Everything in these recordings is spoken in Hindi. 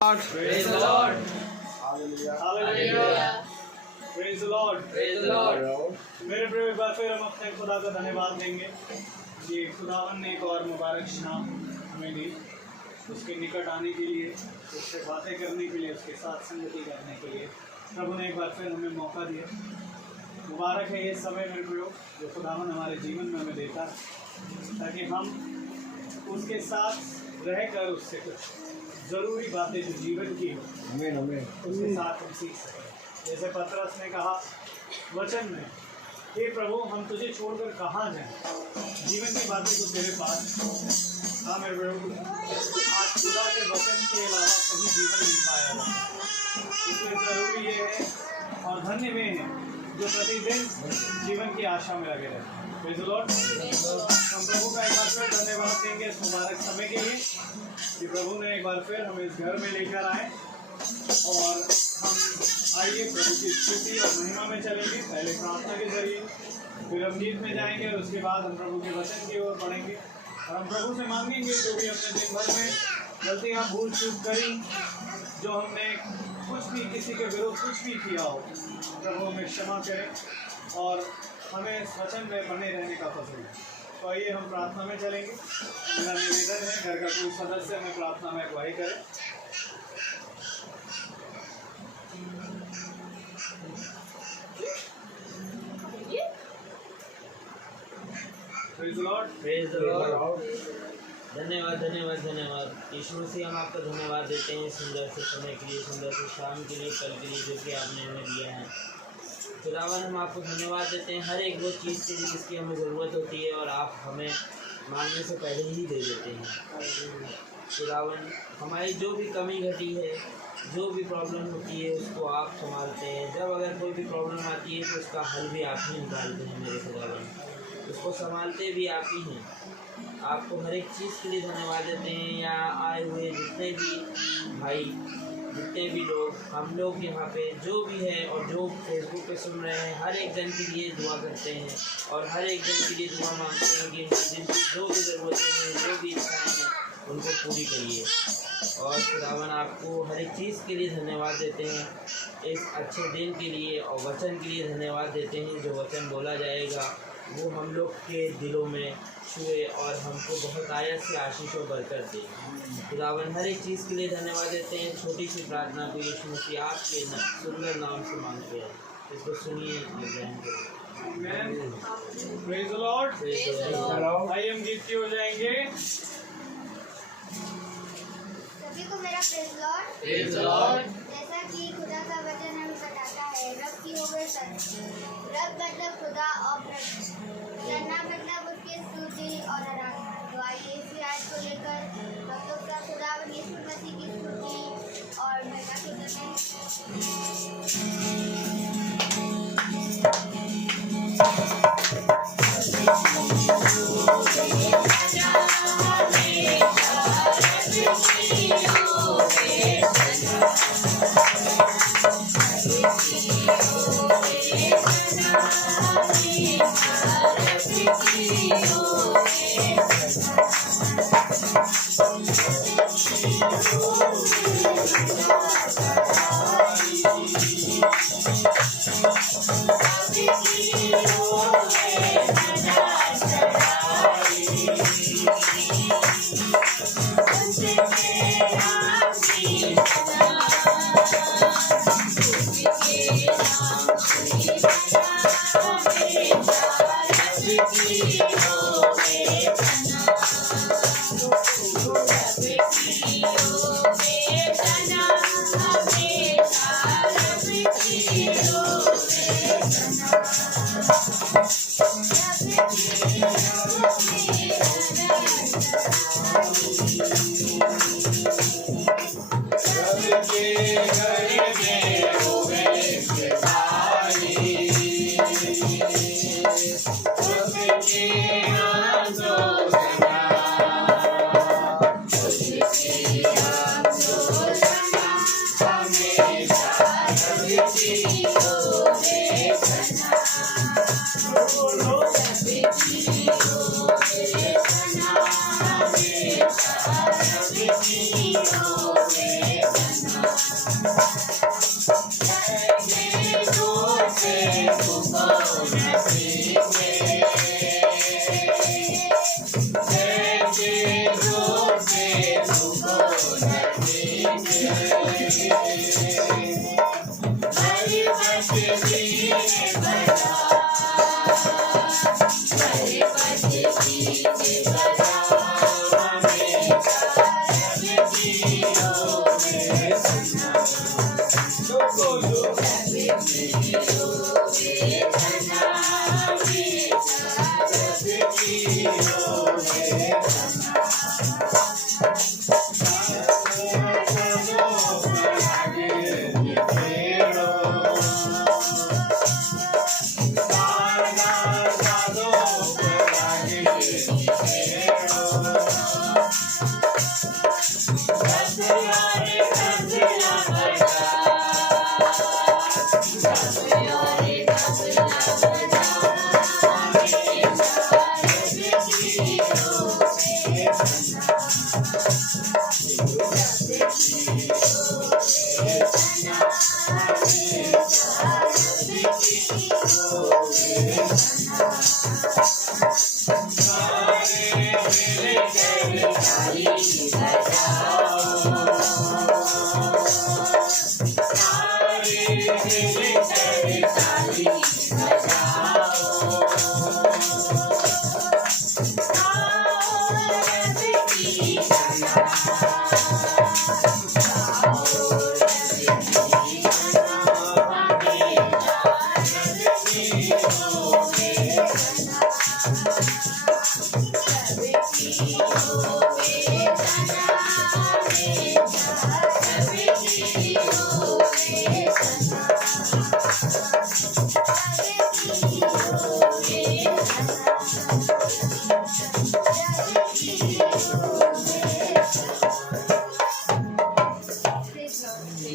Praise the Lord. Hallelujah. Praise the Lord. Praise the Lord. मेरे प्रिय बार फिर हम अपने खुदा का धन्यवाद देंगे कि खुदावन ने एक और मुबारक शाम हमें दी, उसके निकट आने के लिए, उससे बातें करने के लिए, उसके साथ संगति करने के लिए प्रभु ने एक बार फिर हमें मौका दिया। मुबारक है ये समय मेरे प्रियो जो खुदावन हमारे जीवन में हमें देता है, ताकि हम उसके साथ रहकर उससे कुछ ज़रूरी बातें जो जीवन की हो उसके साथ हम सीख सकें। जैसे पतरस ने कहा वचन में, हे प्रभु हम तुझे छोड़कर कहाँ जाएं, जीवन की बातें तो तेरे पास। हाँ मेरे प्रभु, आज खुदा के वचन के अलावा कहीं जीवन नहीं पाया जाता, इसलिए ज़रूरी ये है और धन्य वे हैं जो प्रतिदिन जीवन की आशा में लगे रहते हैं। Praise the Lord. हम प्रभु का एक बार फिर धन्यवाद देंगे इस मुबारक समय के लिए कि प्रभु ने एक बार फिर हमें इस घर में लेकर आए, और हम आइए प्रभु की स्तुति और महिमा में चलेंगे। पहले प्रार्थना के जरिए, फिर हम गीत में जाएंगे और उसके बाद हम प्रभु के वचन की ओर बढ़ेंगे और हम प्रभु से मांगेंगे जो भी हमने दिन भर में गलतियाँ भूल चूक करी, जो हमने कुछ भी किसी के विरुद्ध कुछ भी किया हो, प्रभु हमें क्षमा करें और हमें इस वचन में बने रहने का फजल है। तो आइए हम प्रार्थना में चलेंगे। मेरा निवेदन है घर का कोई सदस्य हमें प्रार्थना में अगुवाई करे। Praise the Lord. Praise the Lord. धन्यवाद धन्यवाद धन्यवाद यीशु मसीह, हम आपका धन्यवाद देते हैं सुंदर से समय के लिए, सुंदर से शाम के लिए, कल के लिए जो कि आपने हमें दिया है। खुदावन हम आपको धन्यवाद देते हैं हर एक वो चीज़ के लिए जिसकी हमें ज़रूरत होती है और आप हमें मांगने से पहले ही दे देते हैं। खुदावन हमारी जो भी कमी घटी है, जो भी प्रॉब्लम होती है उसको आप संभालते हैं। जब अगर कोई भी प्रॉब्लम आती है तो उसका हल भी आप ही निकालते हैं मेरे खुदावन, उसको संभालते भी आप ही हैं। आपको हर एक चीज़ के लिए धन्यवाद देते हैं। यहाँ आए हुए जितने भी भाई, जितने भी लोग, हम लोग यहाँ पे जो भी है और जो फेसबुक पे सुन रहे हैं, हर एक जन के लिए दुआ करते हैं और हर एक जन के लिए दुआ मांगते हैं कि जिनकी जो भी ज़रूरतें हैं, जो भी इच्छाएँ हैं, उनको पूरी करिए। और खुदावन आपको हर एक चीज़ के लिए धन्यवाद देते हैं, इस अच्छे दिन के लिए और वचन के लिए धन्यवाद देते हैं। जो वचन बोला जाएगा वो हम लोग के दिलों में छुए और हमको बहुत आयत से आशीष और बरकत दे। खुदावन हर एक चीज़ के लिए धन्यवाद देते हैं। छोटी सी प्रार्थना को यीशु मसीह आपके सुंदर नाम से मांगते हैं, इसको सुनिए और ग्रहण करें। Praise the Lord. आइए हम गीत की हो जाएंगे। सभी को मेरा Praise the Lord. जैसा कि खुदा का वचन हमें बताता है, रब की हो गए रब मतलब खुदा और करना मतलब उसकी स्तुति और आराधना। तो आइए इसी आयत को लेकर हम लोग का खुदावन यीशु मसीह की स्तुति और महिमा करते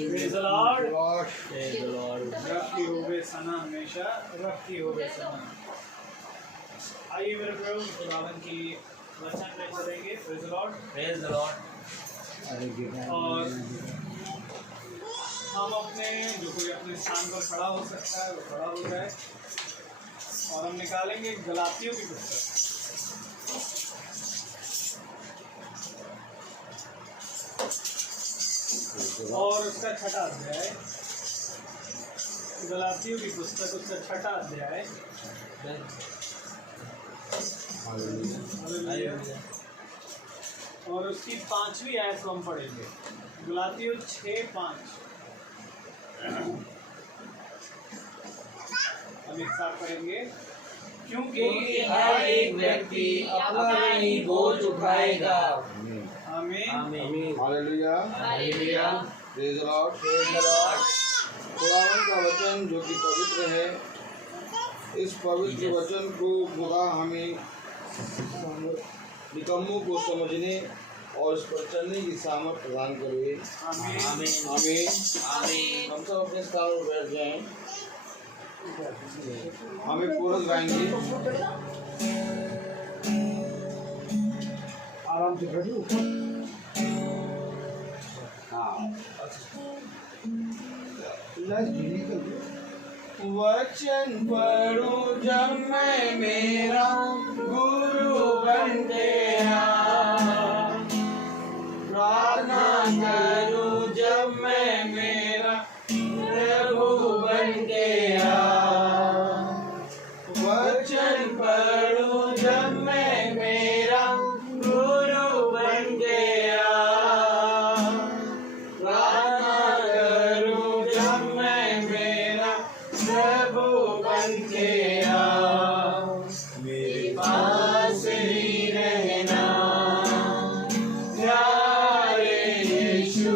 Praise the Lord. रखी होवे सना हमेशा रखी होवे सना। आइए मेरे प्रभु खुदावन की वचन में चलेंगे। Praise the Lord. Praise the Lord. और हम अपने जो कोई अपने स्थान पर खड़ा हो सकता है वो खड़ा हो जाए और हम निकालेंगे गलातियों की पुस्तक और उसका छठा अध्याय। गलातियों की पुस्तक उसका छठा अध्याय। और उसकी 5वीं आयत को हम पढ़ेंगे। गलातियों 6:5 हम एक साथ पढ़ेंगे। क्योंकि हर एक व्यक्ति अपना ही बोझ उठाएगा। आमीन। आमीन। Hallelujah. Hallelujah. Praise the Lord. Praise the Lord. खुदावन का वचन जो कि पवित्र है, इस पवित्र वचन को खुदा हमें निकम्मों को समझने और इस पर चलने की सामर्थ प्रदान करे। आमीन। आमीन। आमीन। आमीन। हम सब अपने स्थान पर बैठ जाएं। हमें पूरक गाएंगे। आराम से बैठो। वचन पढ़ूं जब मैं मेरा गुरु बन गया, प्रार्थना करूं जब मैं मेरा प्रभु बन गया। वचन पढ़ूं जब मैं मेरा गुरु बन गया, प्रार्थना करूं जब मैं मेरा प्रभु बन गया। मेरे पास ही रहना प्यारे यीशु,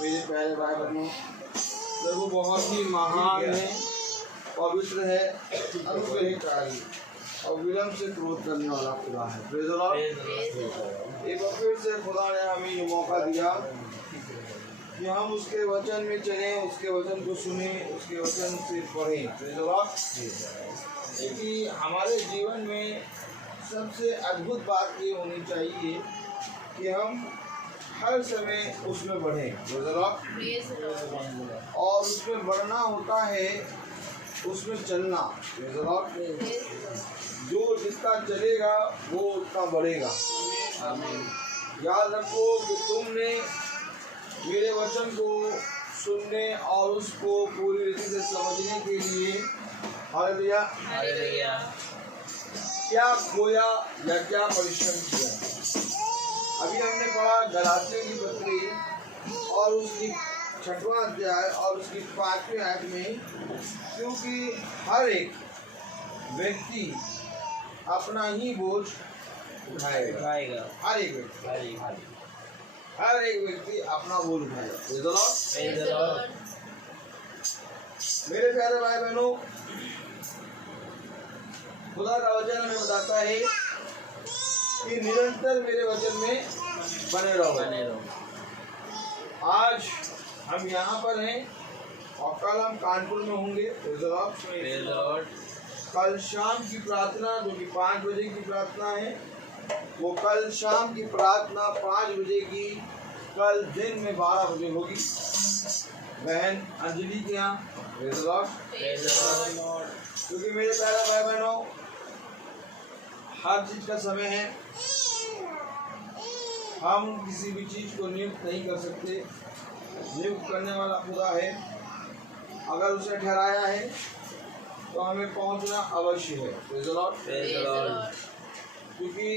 मेरे प्यारे भाई बहनों, जब वो बहुत ही महान है, पवित्र है, अनुग्रहकारी और विलम्ब से क्रोध करने वाला खुदा है। Praise the Lord. एक बार फिर से खुदा ने हमें ये मौका दिया कि हम उसके वचन में चलें, उसके वचन को सुने, उसके वचन से पढ़ें। Praise the Lord. कि हमारे जीवन में सबसे अद्भुत बात ये होनी चाहिए कि हम हर समय उसमें बढ़ें। Praise the Lord. और उसमें बढ़ना होता है उसमें चलना। Praise the Lord. जो जितना चलेगा वो उतना बढ़ेगा। याद रखो कि तुमने मेरे वचन को सुनने और उसको पूरी रीति से समझने के लिए हालेलुया क्या खोया या क्या परिश्रम किया। अभी हमने पढ़ा गलातियों की पत्री और उसकी 6वां अध्याय और उसकी 5वें आयत में, क्योंकि हर एक व्यक्ति अपना ही बोझ उठाएगा। हर एक व्यक्ति अपना बोझ उठाएगा। Praise the Lord. मेरे प्यारे भाई बहनों, खुदा का वचन हमें बताता है कि निरंतर मेरे वचन में बने रहो। आज हम यहाँ पर हैं और कल हम कानपुर में होंगे। Praise the Lord. कल शाम की प्रार्थना जो कि 5 बजे की प्रार्थना है, वो कल शाम की प्रार्थना 5 बजे की कल दिन में 12 बजे होगी बहन अंजलि के यहाँ। Praise the Lord. क्योंकि मेरे प्यारे भाई बहनों, हर चीज का समय है। हम किसी भी चीज को नियुक्त नहीं कर सकते। नियुक्त करने वाला खुदा है। अगर उसने ठहराया है तो हमें पहुंचना अवश्य है। Praise the Lord. क्योंकि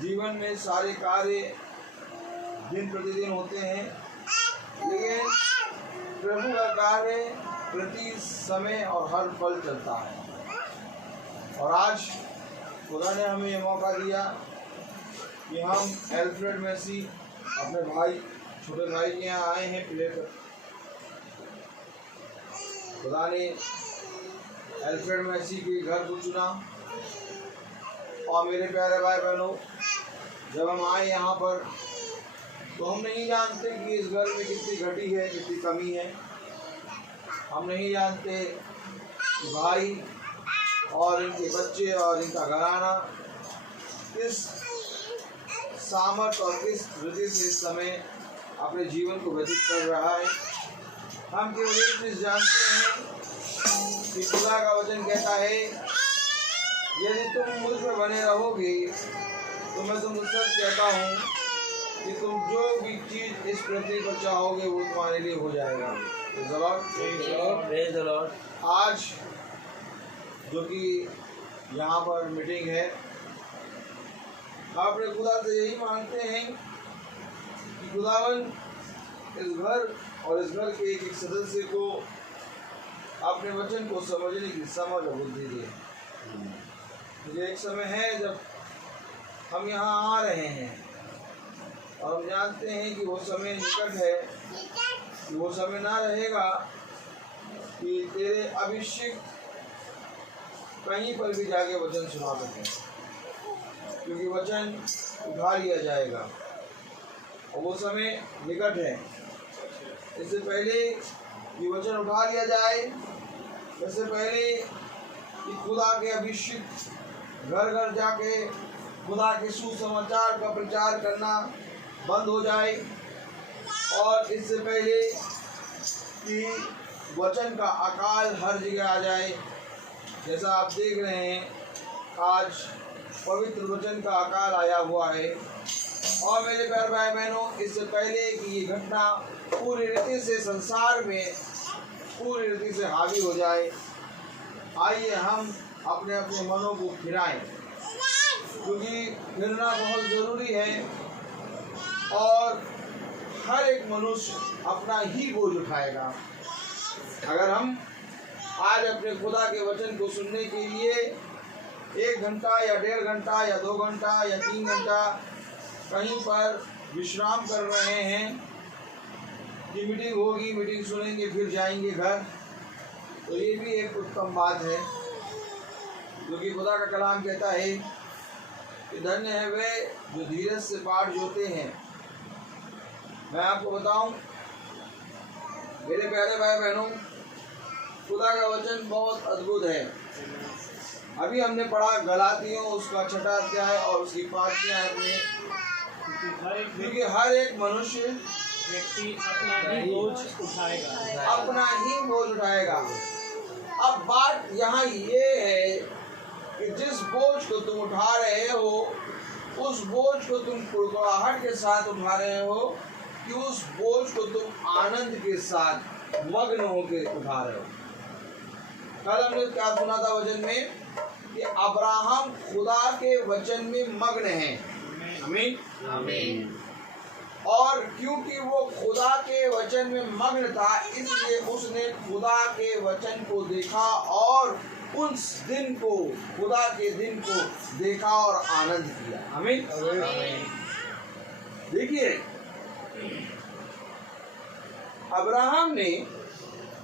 जीवन में सारे कार्य दिन प्रतिदिन होते हैं, लेकिन प्रभु का कार्य प्रति समय और हर पल चलता है। और आज खुदा ने हमें ये मौका दिया कि हम एल्फ्रेड मेसी अपने भाई, छोटे भाई के यहाँ आए हैं प्ले पर। खुदा ने एल्फ्रेड मेसी के घर को चुना। और मेरे प्यारे भाई बहनों, जब हम आए यहाँ पर तो हम नहीं जानते कि इस घर में कितनी घटी है, कितनी कमी है। हम नहीं जानते कि भाई और इनके बच्चे और इनका घराना किस सामर्थ और किस वृद्धि से इस समय अपने जीवन को व्यतीत कर रहा है। हम केवल एक चीज जानते हैं कि खुदा का वचन कहता है, यदि तुम मुझ में बने रहोगे तो मैं तुमको सच कहता हूँ कि तुम जो भी चीज इस पृथ्वी पर चाहोगे वो तुम्हारे लिए हो जाएगा। Praise the Lord. आज जो कि यहाँ पर मीटिंग है, अपने खुदा से यही मांगते हैं कि खुदावन इस घर और इस घर के एक सदस्य को अपने वचन को समझने की समझ और बुद्धि दे। मुझे एक समय है जब हम यहाँ आ रहे हैं और हम जानते हैं कि वो समय निकट है, कि वो समय ना रहेगा कि तेरे अभिषेक कहीं पर भी जाके वचन सुना सकें, क्योंकि वचन उठा लिया जाएगा और वो समय निकट है। इससे पहले कि वचन उठा लिया जाए, इससे पहले कि खुदा के अभिषेक घर घर जाके खुदा के सुसमाचार का प्रचार करना बंद हो जाए, और इससे पहले कि वचन का अकाल हर जगह आ जाए। जैसा आप देख रहे हैं, आज पवित्र वचन का अकाल आया हुआ है। और मेरे प्यारे भाई बहनों, इससे पहले कि ये घटना पूरी रीति से संसार में पूरी रीति से हावी हो जाए, आइए हम अपने अपने मनों को फिराएं, क्योंकि फिरना बहुत ज़रूरी है। और हर एक मनुष्य अपना ही बोझ उठाएगा। अगर हम आज अपने खुदा के वचन को सुनने के लिए 1 घंटा या 1.5 घंटा या 2 घंटा या 3 घंटा कहीं पर विश्राम कर रहे हैं, कि मीटिंग होगी, मीटिंग सुनेंगे, फिर जाएंगे घर, तो ये भी एक उत्तम बात है, क्योंकि खुदा का कलाम कहता है कि धन्य है वे जो धीरज से बाट जोते हैं। मैं आपको बताऊं मेरे प्यारे भाई बहनों, खुदा का वचन बहुत अद्भुत है। अभी हमने पढ़ा गलातियों उसका 6वां अध्याय और उसकी 5वीं आयत में, क्योंकि हर एक मनुष्य व्यक्ति अपना ही बोझ उठाएगा। अपना ही बोझ उठाएगा। अब बात यहाँ ये है कि जिस बोझ को तुम उठा रहे हो, उस बोझ को तुम कुड़कुड़ाहट के साथ उठा रहे हो कि उस बोझ को तुम आनंद के साथ मग्न होकर उठा रहे हो। कल हमने क्या सुना था वचन में कि अब्राहम खुदा के वचन में मग्न है। आमीन आमीन। और क्योंकि वो खुदा के वचन में मग्न था, इसलिए उसने खुदा के वचन को देखा और उस दिन को, खुदा के दिन को देखा और आनंद किया। आमीन। देखिए, अब्राहम ने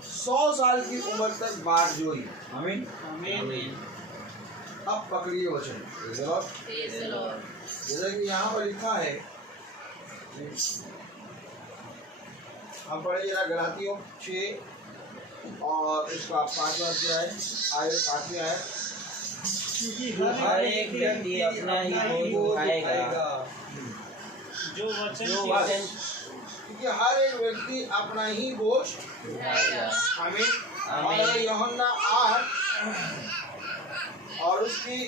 100 साल की उम्र तक बाट जोई। आमीन आमीन। अब पकड़िए वचन, जैसा कि यहाँ पर लिखा है, हम पढ़े जरा गलातियों 6 और इसका 5वां अध्याय आयत 8वीं आयत। क्योंकि हर एक व्यक्ति अपना ही बोझ उठाएगा। जो वचन क्योंकि हर एक व्यक्ति अपना ही बोझ उठाएगा। आमीन। आमीन। और यूहन्ना 8 और उसकी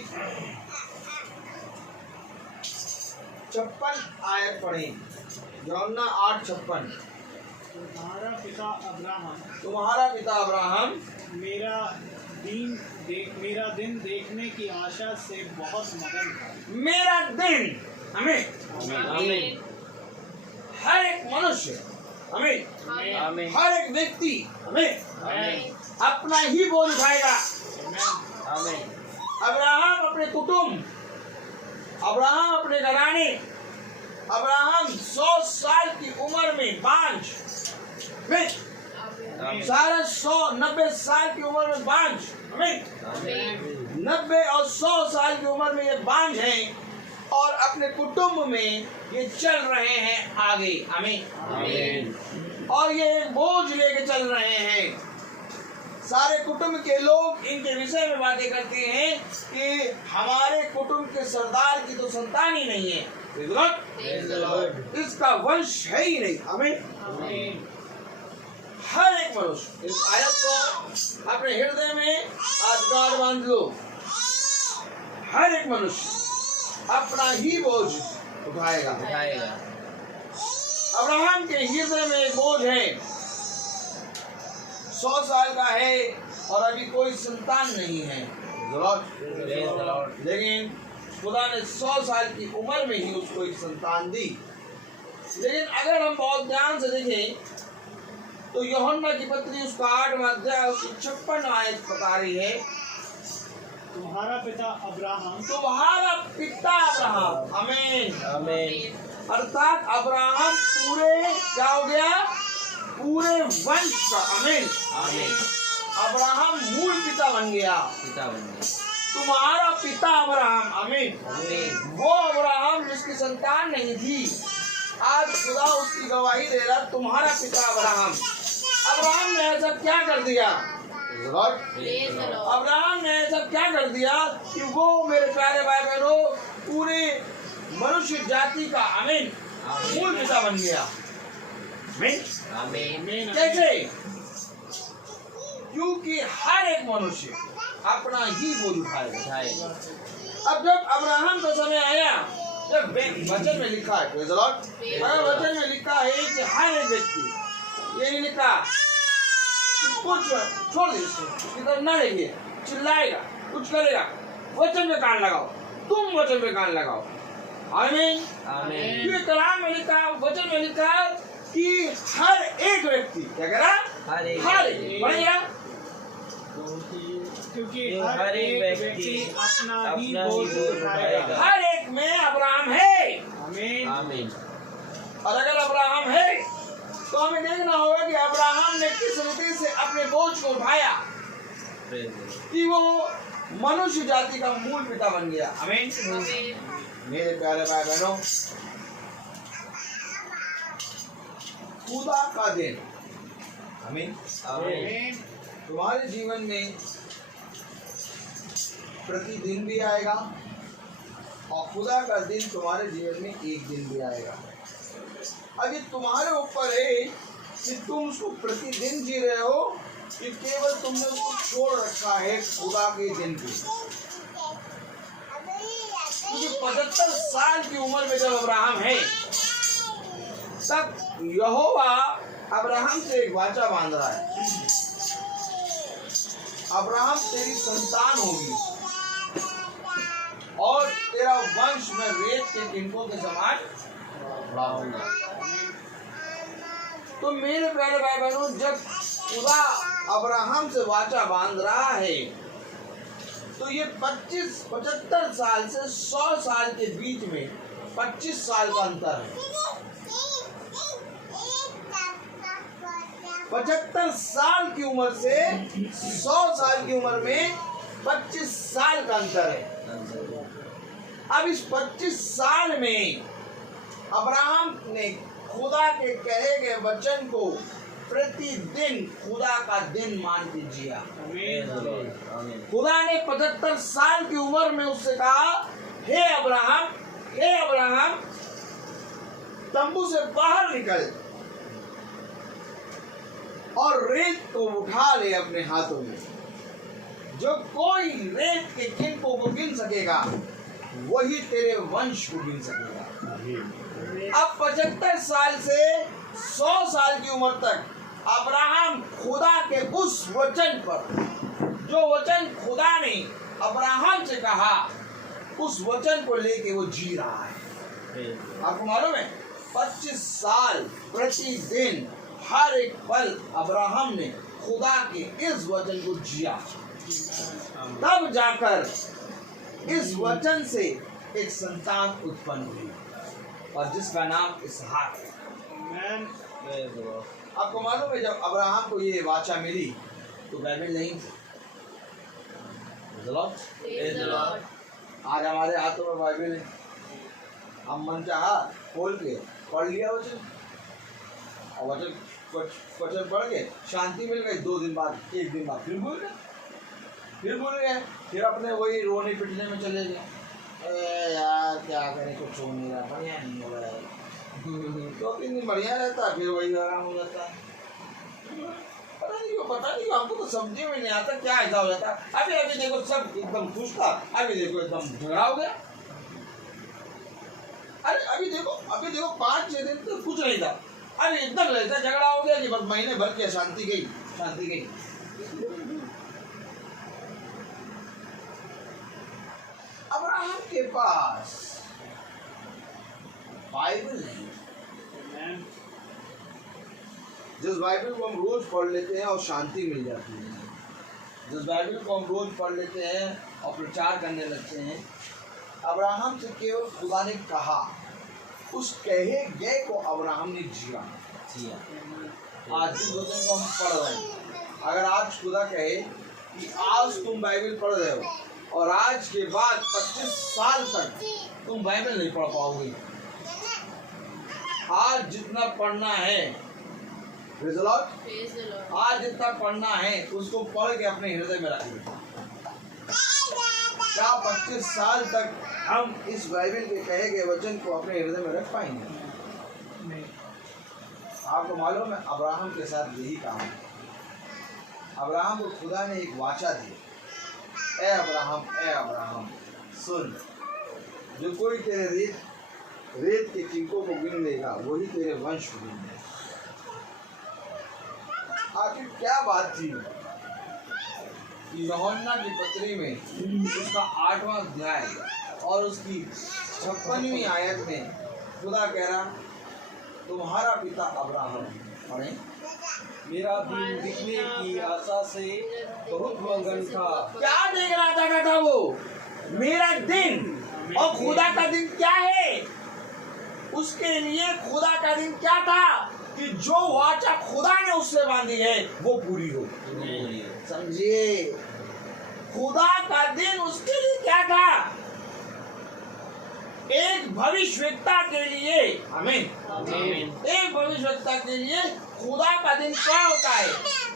56 आयत पढ़े। यूहन्ना 8:56। तुम्हारा पिता अब्राहम मेरा दिन देखने की आशा से बहुत मगन था। मेरा दिन, हमें आमीन। हर एक मनुष्य, हमें आमीन। हर एक व्यक्ति, हमें आमीन। अपना ही बोझ उठाएगा। आमीन। अब्राहम अपने कुटुंब, अब्राहम अपने घराने, अब्राहम 100 साल की उम्र में बांझ, सारा 90 साल की उम्र में बांझ, हमें 90 और 100 साल की उम्र में ये बांझ हैं और अपने कुटुंब में ये चल रहे हैं आगे। आमीन। और ये एक बोझ लेके चल रहे हैं। सारे कुटुंब के लोग इनके विषय में बातें करते हैं कि हमारे कुटुंब के सरदार की तो संतान ही नहीं है, इसका वंश है ही नहीं। आमीन। हर एक मनुष्य इस आयत को अपने हृदय में आत्मा बांध लो। हर एक मनुष्य अपना ही बोझ उठाएगा। अब्राहम के हृदय में एक बोझ है, 100 साल का है और अभी कोई संतान नहीं है, लेकिन खुदा ने 100 साल की उम्र में ही उसको एक संतान दी। लेकिन अगर हम बहुत ध्यान से देखें तो यूहन्ना की पत्री उसका 8वां अध्याय उसकी 56 आयत बता रही है, तुम्हारा पिता अब्राहम। आमीन। अर्थात अब्राहम पूरे क्या हो गया, पूरे वंश का। आमीन। अब्राहम मूल पिता बन गया। तुम्हारा पिता अब्राहम। आमीन। वो अब्राहम जिसकी संतान नहीं थी, आज खुदा उसकी गवाही दे रहा, तुम्हारा पिता अब्राहम। अब्राहम ने ऐसा क्या कर दिया, अब्राहम ने ऐसा क्या कर दिया कि वो मेरे प्यारे भाई बहनों पूरे मनुष्य जाति का आमीन मूल पिता बन गया। आमीन। कैसे? क्योंकि हर एक मनुष्य अपना ही बोझ उठाएगा। अब जब अब्राहम का समय आया, जब वचन में लिखा है, वचन में लिखा है कि हर एक व्यक्ति, ये नहीं लिखा कुछ छोड़ दीजिए, उसकी तरफ न देखिए, चिल्लाएगा, कुछ करेगा, वचन में कान लगाओ, तुम वचन में कान लगाओ। आमीन। क्योंकि कलाम में लिखा, वचन में लिखा कि हर एक व्यक्ति क्या कह रहा, हर एक बढ़िया, क्योंकि हर एक व्यक्ति अपना ही बोझ उठाएगा। हर एक में अब्राहम है। आमीन। और अगर अब्राहम है तो हमें देखना होगा कि अब्राहम ने किस रीति से अपने बोझ को उठाया कि वो मनुष्य जाति का मूल पिता बन गया। आमीन। मेरे प्यारे भाई बहनों, खुदा का दिन, आमीन, तुम्हारे जीवन में प्रतिदिन भी आएगा और खुदा का दिन तुम्हारे जीवन में एक दिन भी आएगा। अब ये तुम्हारे ऊपर है कि तुम उसको प्रतिदिन जी रहे हो कि केवल तुमने उसको छोड़ रखा है खुदा के दिन को। क्योंकि 75 साल की उम्र में जब अब्राहम है तब यहोवा अब्राहम से एक वाचा बांध रहा है, अब्राहम तेरी संतान होगी और तेरा वंश में रेत के किनकों के समान बड़ा होगा। तो मेरे प्यारे भाई बहनों, जब खुदा अब्राहम से वाचा बांध रहा है तो ये 75 साल से 100 साल के बीच में 25 साल का अंतर है। 75 साल की उम्र से 100 साल की उम्र में 25 साल का अंतर है। अब इस 25 साल में अब्राहम ने खुदा के कहे गए वचन को प्रतिदिन खुदा का दिन मान के जिया। खुदा ने 75 साल की उम्र में उससे कहा, हे अब्राहम, हे अब्राहम, तंबू से बाहर निकल और रेत को उठा ले अपने हाथों में। जो कोई रेत के किनकों को गिन सकेगा वही तेरे वंश को गिन सकेगा। अब 75 साल से 100 साल की उम्र तक अब्राहम खुदा के उस वचन पर, जो वचन खुदा ने अब्राहम से कहा, उस वचन को लेके वो जी रहा है। आपको मालूम है 25 साल प्रतिदिन हर एक पल अब्राहम ने खुदा के इस वचन को जिया, तब जाकर इस वचन से एक संतान उत्पन्न हुई और जिसका नाम इसहाक है। आपको मालूम है जब अब्राहम को ये वाचा मिली तो बाइबल नहीं थी। आज हमारे हाथों में बाइबल है, हम मन चाहा खोल के पढ़ लिया वचन और वचन पढ़ के शांति मिल गई। 2 दिन बाद, 1 दिन बाद फिर भूल गए, फिर अपने वही रोने पिटने में चले गए। यार क्या करें, कुछ हो नहीं रहा, बढ़िया नहीं हो रहा है। 2-3 दिन बढ़िया रहता, फिर वही आराम हो जाता है। पता नहीं हमको तो समझे में नहीं आता क्या ऐसा हो जाता। अभी देखो सब एकदम खुश था, अभी देखो एकदम झगड़ा हो गया। अरे अभी देखो 5-6 दिन तो कुछ नहीं था, अरे एकदम ऐसा झगड़ा हो गया कि बस महीने भर की शांति गई। अब्राहम के पास बाइबल नहीं। जिस बाइबल को हम रोज पढ़ लेते हैं और शांति मिल जाती है, जिस बाइबल को हम रोज पढ़ लेते हैं और प्रचार करने लगते हैं, अब्राहम से केवल खुदा ने कहा, उस कहे गए को अब्राहम ने जिया। आज जिस वचन को हम पढ़ रहे हैं, अगर आज खुदा कहे कि आज तुम बाइबल पढ़ रहे हो और आज के बाद 25 साल तक तुम बाइबल नहीं पढ़ पाओगे, आज जितना पढ़ना है, आज जितना पढ़ना है उसको पढ़ के अपने हृदय में रखिए। क्या 25 साल तक हम इस बाइबल के कहे गए वचन को अपने हृदय में रख पाएंगे? नहीं। आपको मालूम है अब्राहम के साथ यही काम है। अब्राहम को खुदा ने एक वाचा दी, ए अब्राहम सुन, जो कोई तेरे रेत के किनकों को गिन लेगा वही तेरे वंश को गिन लेगा। आखिर क्या बात थी? यूहन्ना की पत्री में उसका 8वां अध्याय और उसकी 56वीं आयत में खुदा कह रहा, तुम्हारा पिता अब्राहम पढ़े, मेरा दिन दिखने की आशा से बहुत मगन था। क्या देख रहा था वो? मेरा दिन। और खुदा का दिन क्या है? उसके लिए खुदा का दिन क्या था? कि जो वाचा खुदा ने उससे बांधी है वो पूरी हो। समझिए, खुदा का दिन उसके लिए क्या था? एक भविष्यवक्ता के लिए, आमीन, एक भविष्यवक्ता के लिए खुदा का दिन क्या होता है?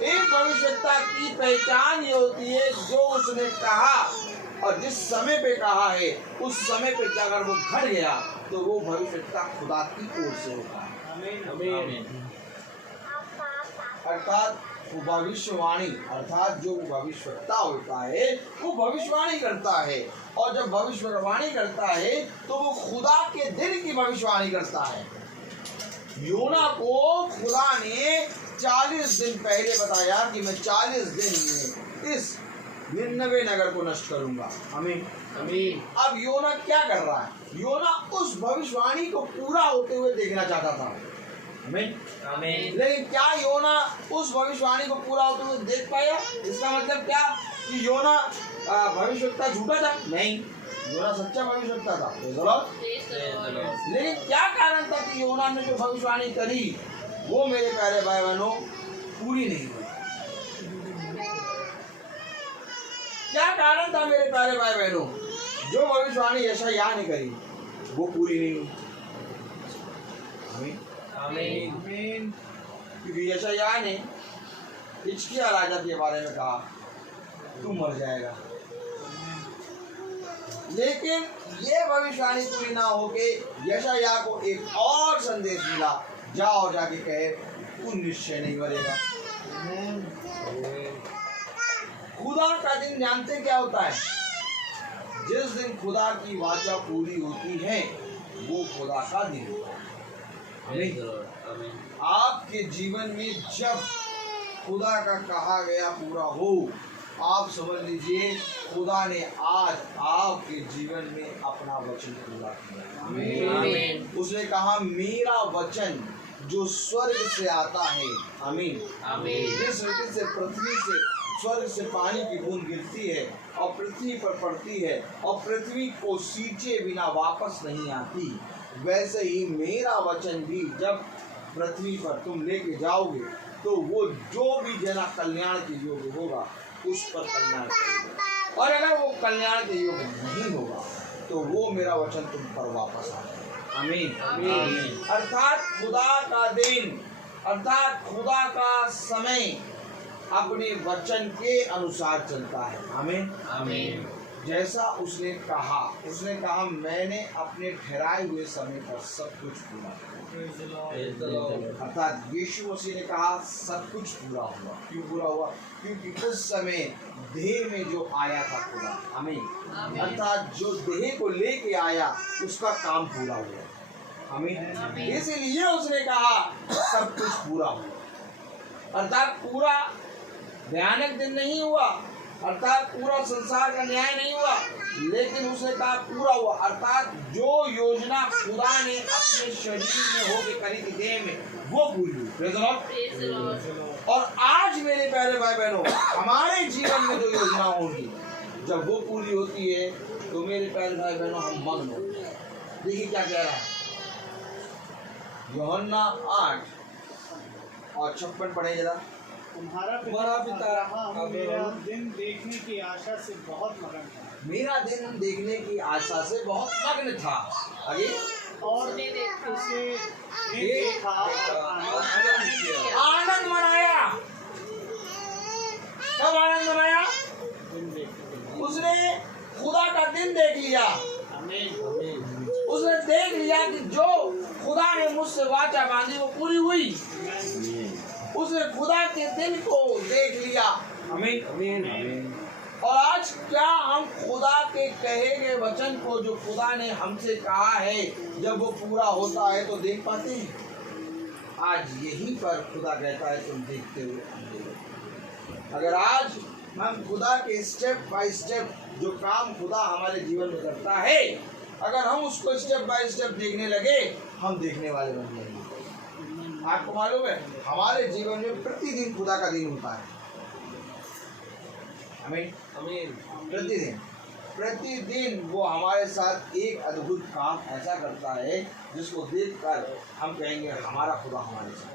एक भविष्यवक्ता की पहचान ये होती है जो उसने कहा और जिस समय पे कहा है उस समय पे अगर वो घट गया तो वो भविष्यवक्ता खुदा की ओर से होता है। अर्थात वो भविष्यवाणी, अर्थात जो भविष्यवक्ता होता है वो भविष्यवाणी करता है, और जब भविष्यवाणी करता है तो वो खुदा के दिन की भविष्यवाणी करता है। योना को खुदा ने 40 दिन पहले बताया कि मैं 40 दिन में इस निन्नवे नगर को नष्ट करूंगा। आमीन, आमीन। अब योना क्या कर रहा है? योना उस भविष्यवाणी को पूरा होते हुए देखना चाहता था। आमीन, आमीन। लेकिन क्या योना उस भविष्यवाणी को पूरा होते हुए देख पाया? इसका मतलब क्या कि योना भविष्यवक्ता झूठा था? नहीं, योना सच्चा भविष्यवक्ता था। लेकिन क्या कारण था कि योना ने जो भविष्यवाणी करी वो मेरे प्यारे भाई बहनों पूरी नहीं हुई? क्या कारण था मेरे प्यारे भाई बहनों? जो भविष्यवाणी यशायाह ने करी वो पूरी नहीं हुई। आमीन, आमीन। क्योंकि यशायाह ने हिजकिय्याह राजा के बारे में कहा तू मर जाएगा, लेकिन ये भविष्यवाणी पूरी ना होके यशायाह को एक और संदेश मिला, जाओ जाके कहे तू निश्चय नहीं मरेगा। खुदा का दिन जानते क्या होता है? जिस दिन खुदा की वाचा पूरी होती है वो खुदा का दिन होता है। आपके जीवन में जब खुदा का कहा गया पूरा हो, आप समझ लीजिए खुदा ने आज आपके जीवन में अपना वचन पूरा किया। आमीन। उसने कहा मेरा वचन जो स्वर्ग से आता है, आमीन, आमीन, जिस रीति से पृथ्वी से स्वर्ग से पानी की बूंद गिरती है और पृथ्वी पर पड़ती है और पृथ्वी को सींचे बिना वापस नहीं आती, वैसे ही मेरा वचन भी जब पृथ्वी पर तुम लेके जाओगे तो वो जो भी जना कल्याण के योग्य होगा उस पर कल्याण करेगा, और अगर वो कल्याण के योग्य नहीं होगा तो वो मेरा वचन तुम पर वापस आएगा। आमीन, आमीन। अर्थात खुदा का दिन, अर्थात खुदा का समय अपने वचन के अनुसार चलता है। आमीन, आमीन। जैसा उसने कहा मैंने अपने ठहराए हुए समय पर सब कुछ पूरा किया। अर्थात यीशु मसीह ने कहा सब कुछ पूरा हुआ। क्यों पूरा हुआ? क्योंकि उस समय देह में जो आया था खुदा, आमीन, अर्थात जो देह को लेके आया उसका काम पूरा हुआ। आमीन। इसीलिए उसने कहा सब कुछ पूरा हुआ। अर्थात पूरा भयानक दिन नहीं हुआ, अर्थात पूरा संसार का न्याय नहीं हुआ, लेकिन उसने कहा पूरा हुआ। अर्थात जो योजना खुदा ने अपने शरीर में होके करी थी देह में वो पूरी हुई। और आज मेरे प्यारे भाई बहनों हमारे जीवन में जो योजना होगी जब वो पूरी होती है तो मेरे प्यारे भाई बहनों हम मग्न होते हैं। देखिए क्या कह रहा है यूहन्ना 8 और 56 पढ़े जरा। तुम्हारा पिता अब्राहम मेरा दिन देखने की आशा से बहुत मगन था। मेरा दिन देखने की आशा से बहुत मग्न था। आगे और उसे देखा आनंद मनाया। कब आनंद मनाया? उसने खुदा का दिन देख लिया। उसने देख लिया कि जो खुदा ने मुझसे वाचा बांधी वो पूरी हुई। उसने खुदा के दिन को देख लिया। आमीन। और आज क्या हम खुदा के कहे गए वचन को जो खुदा ने हमसे कहा है जब वो पूरा होता है तो देख पाते हैं? आज यहीं पर खुदा कहता है तुम देखते हुए। अगर आज हम खुदा के स्टेप बाय स्टेप जो काम खुदा हमारे जीवन में करता है अगर हम उसको स्टेप बाय स्टेप देखने लगे हम देखने वाले बन जाएंगे। आपको मालूम है हमारे जीवन में प्रतिदिन खुदा का दिन होता है। आमीन, आमीन। प्रतिदिन प्रतिदिन वो हमारे साथ एक अद्भुत काम ऐसा करता है जिसको देखकर हम कहेंगे हमारा खुदा हमारे साथ।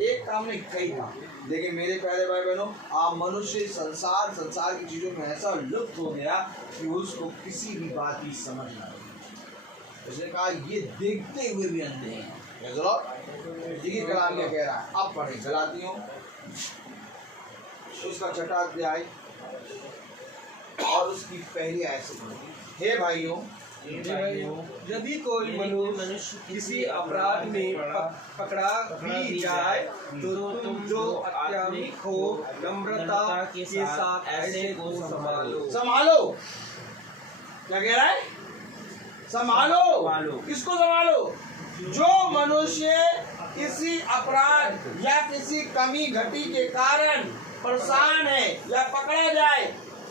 एक काम नहीं, कई काम। देखिए मेरे प्यारे भाई बहनों, आप मनुष्य संसार की चीज़ों में ऐसा लुप्त हो गया कि उसको किसी भी बात की समझ ना आई। उसने कहा ये देखते हुए भी अंधे हैं। देखिए कलाम क्या कह रहा है, अब पढ़े गलातियों उसका 6वां अध्याय और उसकी पहली आयत से पढ़े। हे भाइयों, यदि कोई मनुष्य किसी अपराध में पकड़ा भी जाए तो तुम जो अत्याधिक हो नम्रता के साथ ऐसे को संभालो। क्या कह रहा है? संभालो। किसको संभालो? जो मनुष्य किसी अपराध या किसी कमी घटी के कारण परेशान है या पकड़ा जाए,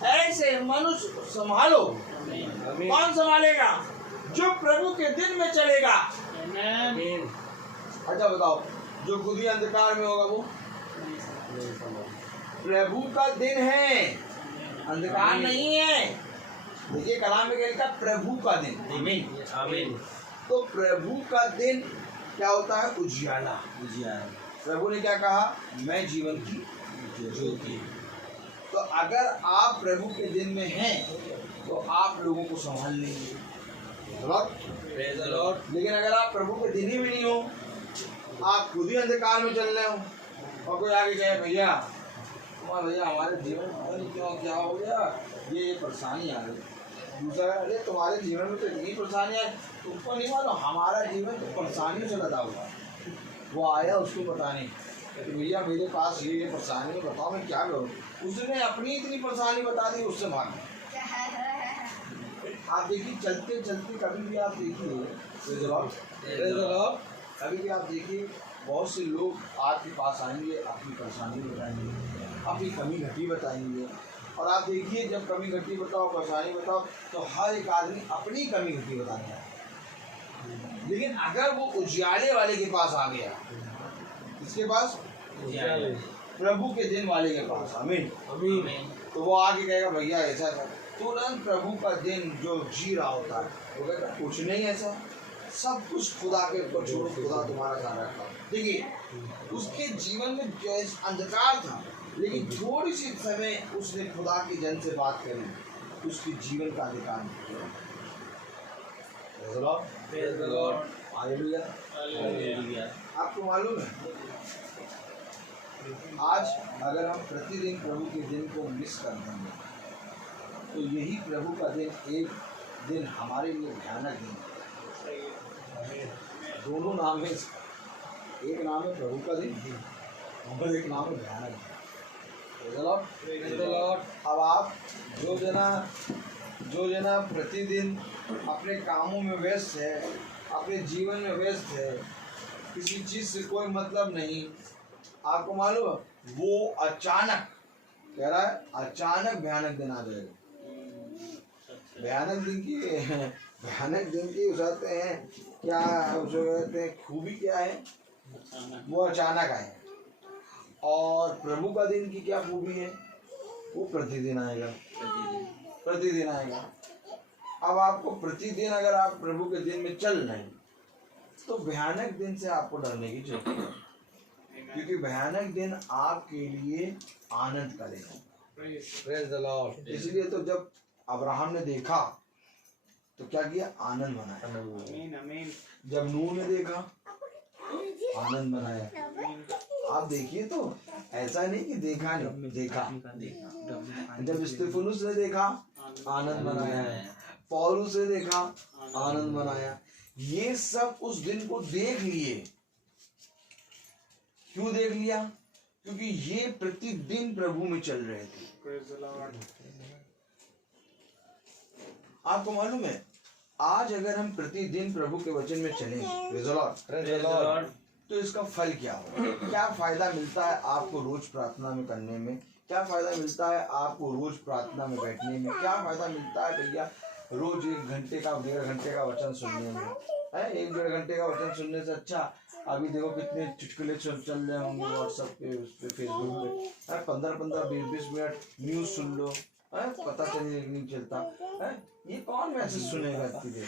ऐसे मनुष्य संभालो। कौन संभालेगा? जो प्रभु के दिन में चलेगा। अच्छा बताओ, जो खुद ही अंधकार में होगा वो? प्रभु का दिन है, अंधकार नहीं है। देखिए कलाम में क्या लिखा? प्रभु का दिन। आमीन। तो प्रभु का दिन क्या होता है? उजियाला। प्रभु ने क्या कहा? मैं जीवन की ज्योति। तो अगर आप प्रभु के दिन में हैं तो आप लोगों को संभाल लेंगे। लेकिन अगर आप प्रभु के दिन ही में नहीं हो, आप खुद ही अंधकार में चल रहे हो और कोई आगे कहे भैया हमारे जीवन में क्यों क्या हो गया, ये परेशानी आ गई। दूसरा, अरे तुम्हारे जीवन में तो इतनी परेशानी है, तुमको नहीं मालूम हमारा जीवन तो परेशानी से लदा हुआ। वो आया उसको बताने कि भैया मेरे पास ये परेशानी है, बताओ मैं क्या करूँ। उसने अपनी इतनी परेशानी बता दी, उससे मांगी। आप देखिए चलते चलते कभी भी आप देखिए, कभी भी आप देखिए बहुत से लोग आपके पास आएंगे, अपनी परेशानी बताएंगे, अपनी कमी घटी बताएंगे। और आप देखिए जब कमी घटी बताओ, परेशानी बताओ, तो हर एक आदमी अपनी कमी घटी बताता है। लेकिन अगर वो उजियाले वाले के पास आ गया, इसके पास प्रभु के दिन वाले के पास, आमीन, तो वो आगे कहेगा भैया ऐसा था। तुरंत प्रभु का दिन जो जी रहा होता है वो कहता है कुछ नहीं ऐसा, सब कुछ खुदा के ऊपर छोड़ो, खुदा तुम्हारा सारा रखा। देखिए उसके जीवन में जो अंधकार था, लेकिन थोड़ी सी समय उसने खुदा के जन से बात करी, उसके जीवन का अधिकार हालेलुया। आपको मालूम है आज अगर हम प्रतिदिन प्रभु के दिन को मिस कर देंगे तो यही प्रभु का दिन एक दिन हमारे लिए भयानक दिन। दोनों नाम है, एक नाम है प्रभु का दिन और एक नाम है भयानक दिन। अब आप जो जना प्रतिदिन अपने कामों में व्यस्त है, अपने जीवन में व्यस्त है, किसी चीज़ से कोई मतलब नहीं, आपको मालूम है वो अचानक कह रहा है अचानक भयानक दिन आ जाएगा। भयानक दिन की उठाते हैं क्या, जो कहते हैं खूबी क्या है, वो अचानक आए। और प्रभु का दिन की क्या खूबी है, वो प्रतिदिन आएगा। अब आपको प्रतिदिन अगर आप प्रभु के दिन में चल रहे हैं तो भयानक दिन से आपको डरने की जरूरत है, क्योंकि भयानक दिन आपके लिए आनंद करेगा। इसलिए तो जब अब्राहम ने देखा तो क्या किया, आनंद मनाया। जब नूह ने देखा आनंद मनाया। आप देखिए तो ऐसा नहीं कि देखा नहीं, देखा। जब स्तिफनुस ने देखा आनंद मनाया, पौलुस ने देखा आनंद मनाया। ये सब उस दिन को देख लिए। क्यों देख लिया? क्योंकि ये प्रतिदिन प्रभु में चल रहे थे। आपको मालूम है आज अगर हम प्रतिदिन प्रभु के वचन में चलेंगे तो इसका फल क्या होगा? क्या फायदा मिलता है आपको रोज प्रार्थना में करने में? क्या फायदा मिलता है आपको रोज प्रार्थना में बैठने में? क्या फायदा मिलता है भैया रोज 1 घंटे का 1.5 घंटे का वचन सुनने में? है 1-1.5 घंटे का वचन सुनने से अच्छा अभी देखो कितने चुटकुले चल रहे होंगे व्हाट्सएप पे, उस पे, फेसबुक पे। 15-15, 20-20 मिनट न्यूज़ सुन लो, पता चलने नहीं चलता है। ये कौन मैसेज सुनेगा इतनी देर?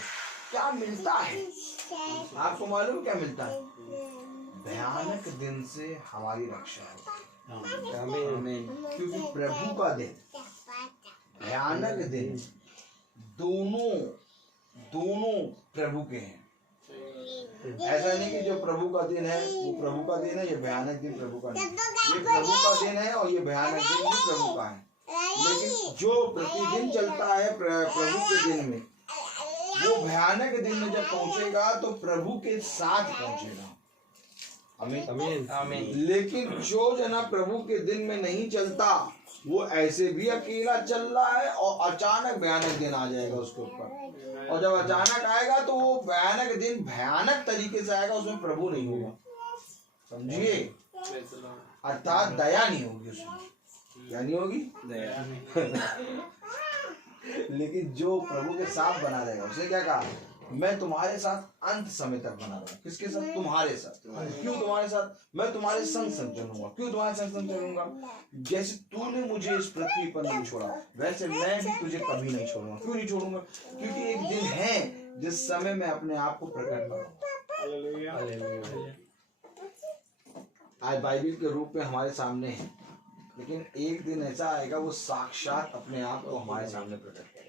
क्या मिलता है आपको मालूम है क्या मिलता है? भयानक दिन से हमारी रक्षा है। आमीन। क्योंकि प्रभु का दिन, भयानक दिन, दोनों प्रभु के हैं। ऐसा नहीं कि जो प्रभु का दिन है वो प्रभु का दिन है, ये भयानक दिन प्रभु का नहीं। ये प्रभु का दिन है और ये भयानक दिन भी प्रभु का है। लेकिन जो प्रतिदिन चलता है प्रभु के दिन में, वो भयानक दिन में जब पहुंचेगा तो प्रभु के साथ पहुंचेगा। आमीन आमीन। लेकिन जो जना प्रभु के दिन में नहीं चलता, वो ऐसे भी अकेला चल रहा है और अचानक भयानक दिन आ जाएगा उसके ऊपर। और जब अचानक आएगा तो वो भयानक दिन भयानक तरीके से आएगा, उसमें प्रभु नहीं होगा, समझिए। अर्थात दया नहीं होगी उसमें। क्या नहीं होगी? दया। लेकिन जो प्रभु के साथ बना रहेगा, उसने क्या कहा? मैं तुम्हारे साथ अंत समय तक बना रहूंगा। किसके साथ? तुम्हारे साथ। क्यों तुम्हारे साथ? मैं तुम्हारे संग संग चलूंगा। क्यों तुम्हारे संग संग चलूंगा? जैसे तूने मुझे इस पृथ्वी पर नहीं छोड़ा, वैसे मैं भी तुझे कभी नहीं छोड़ूंगा। क्यों नहीं छोड़ूंगा? क्योंकि एक दिन है जिस समय मैं अपने आप को प्रकट करूंगा। आज बाइबल के रूप में हमारे सामने है, लेकिन एक दिन ऐसा आएगा वो साक्षात अपने आप को हमारे सामने प्रकट करेगा।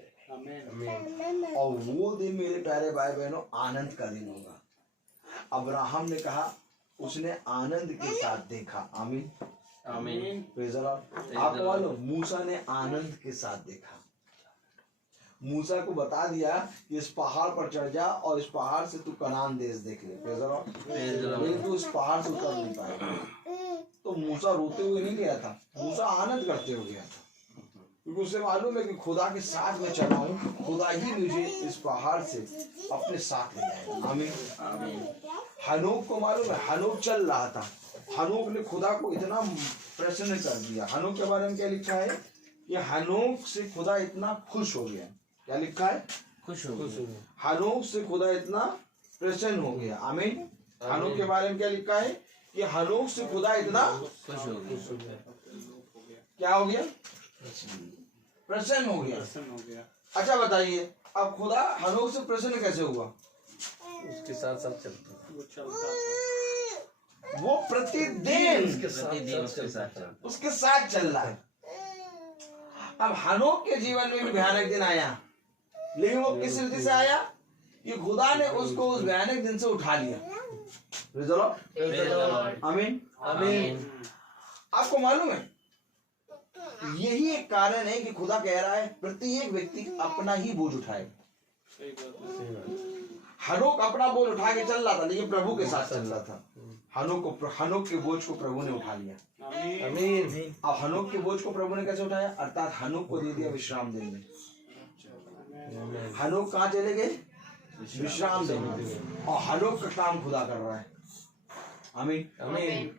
और वो दिन मेरे प्यारे भाई बहनों आनंद का दिन होगा। अब्राहम ने कहा उसने आनंद के साथ देखा। आमीन आमीन। Praise the Lord. आपको मालूम मूसा ने आनंद के साथ देखा। मूसा को बता दिया कि इस पहाड़ पर चढ़ जा और इस पहाड़ से तू कनान देश देख ले। Praise the Lord. लेकिन तू उस पहाड़ से उतर नहीं पाएगा। तो मूसा रोते हुए नहीं गया था, मूसा आनंद करते हुए गया था, क्योंकि उसे मालूम है कि खुदा के साथ में चला हूँ, खुदा ही मुझे इस पहाड़ से अपने साथ ले जाएगा। आमीन आमीन। हनोक को मालूम है, हनोक चल रहा था, हनोक ने खुदा को इतना प्रसन्न कर दिया। हनोक के बारे में क्या लिखा है कि हनोक से खुदा इतना खुश हो गया। क्या लिखा है? खुश हो गया। हनोक से खुदा इतना प्रसन्न हो गया। आमीन। हनोक के बारे में क्या लिखा है कि हनोक से खुदा इतना खुश हो गया। क्या हो गया? प्रसन्न हो गया। अच्छा बताइए, अब खुदा हनोक से प्रसन्न कैसे हुआ? उसके साथ साथ चलता, वो प्रतिदिन उसके साथ चल रहा है। अब हनोक के जीवन में भी भयानक दिन आया, लेकिन वो किस रीति से आया? ये खुदा ने उसको उस भयानक दिन से उठा लिया। आमीन आमीन। आपको मालूम है, यही एक कारण है कि खुदा कह रहा है प्रत्येक व्यक्ति अपना ही बोझ उठाए। हनोक अपना बोझ उठा के चल रहा था, लेकिन प्रभु के साथ चल रहा था। हनोक के बोझ को प्रभु ने उठा लिया। आमीन। अब हनोक के बोझ को प्रभु ने कैसे उठाया? अर्थात हनोक को दे दिया विश्राम देने। हनोक कहाँ चले गए? विश्राम देने। और हनोक का काम खुदा कर रहा है। आमीन आमीन।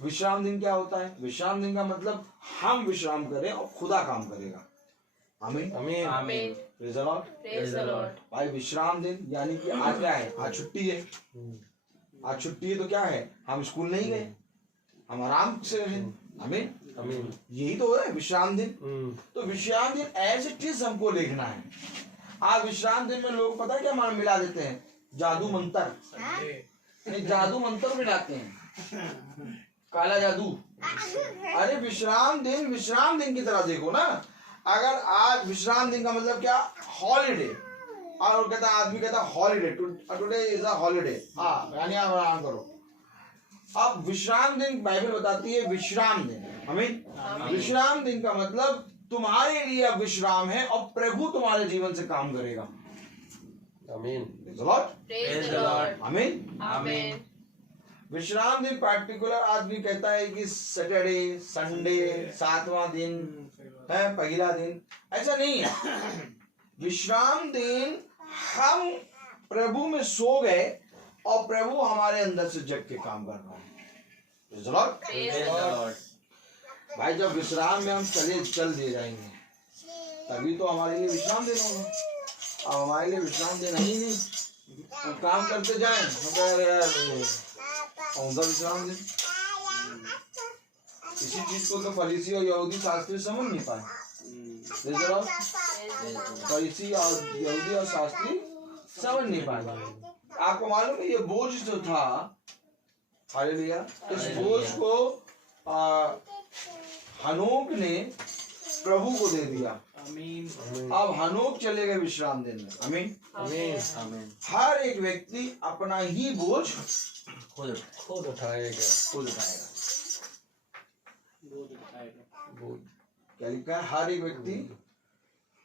विश्राम दिन क्या होता है? विश्राम दिन का मतलब हम विश्राम करें और खुदा काम करेगा। आमीन आमीन आमीन। Praise the Lord. भाई विश्राम दिन यानी कि आज क्या है? आज छुट्टी है। आज छुट्टी है तो क्या है? हम स्कूल नहीं गए, हम आराम से रहे। आमीन आमीन। यही तो है विश्राम दिन। तो विश्राम दिन ऐसे चीज हमको देखना है। आज विश्राम दिन में लोग पता क्या मान मिला देते हैं? जादू मंत्र, जादू मंत्र मिलाते हैं, काला जादू। अरे विश्राम दिन की तरह देखो ना। अगर आज विश्राम दिन का मतलब क्या? हॉलीडे। और कहता आदमी कहता holiday, today is a holiday. हाँ, यानी आप आराम करो। अब विश्राम दिन बाइबल बताती है विश्राम दिन। आमीन। विश्राम दिन का मतलब तुम्हारे लिए अब विश्राम है और प्रभु तुम्हारे जीवन से काम करेगा। आमीन। Praise the Lord. आमीन आमीन। विश्राम दिन पार्टिकुलर आदमी कहता है कि सैटरडे, संडे, 7वां दिन है, पहला दिन। ऐसा नहीं है। विश्राम दिन हम प्रभु में सो गए और प्रभु हमारे अंदर से जग के काम कर रहा है। भाई जब विश्राम में हम चल दे जाएंगे तभी तो हमारे लिए विश्राम दिन होगा। अब हमारे लिए विश्राम दिन ही नहीं, हम काम करते जाए कौन सा विश्राम दिन? इसी चीज को तो फरीसी और यहूदी शास्त्री समझ नहीं पाए। फरीसी और यहूदी और शास्त्री समझ नहीं पाए। आपको मालूम है ये बोझ जो था, हालेलुया, इस बोझ को हनोक ने प्रभु को दे दिया। अब हनोक चले गए विश्राम दिन में। आमीन आमीन। हर एक व्यक्ति अपना ही बोझ खुद उठाएगा। क्या लिखा है? हर एक व्यक्ति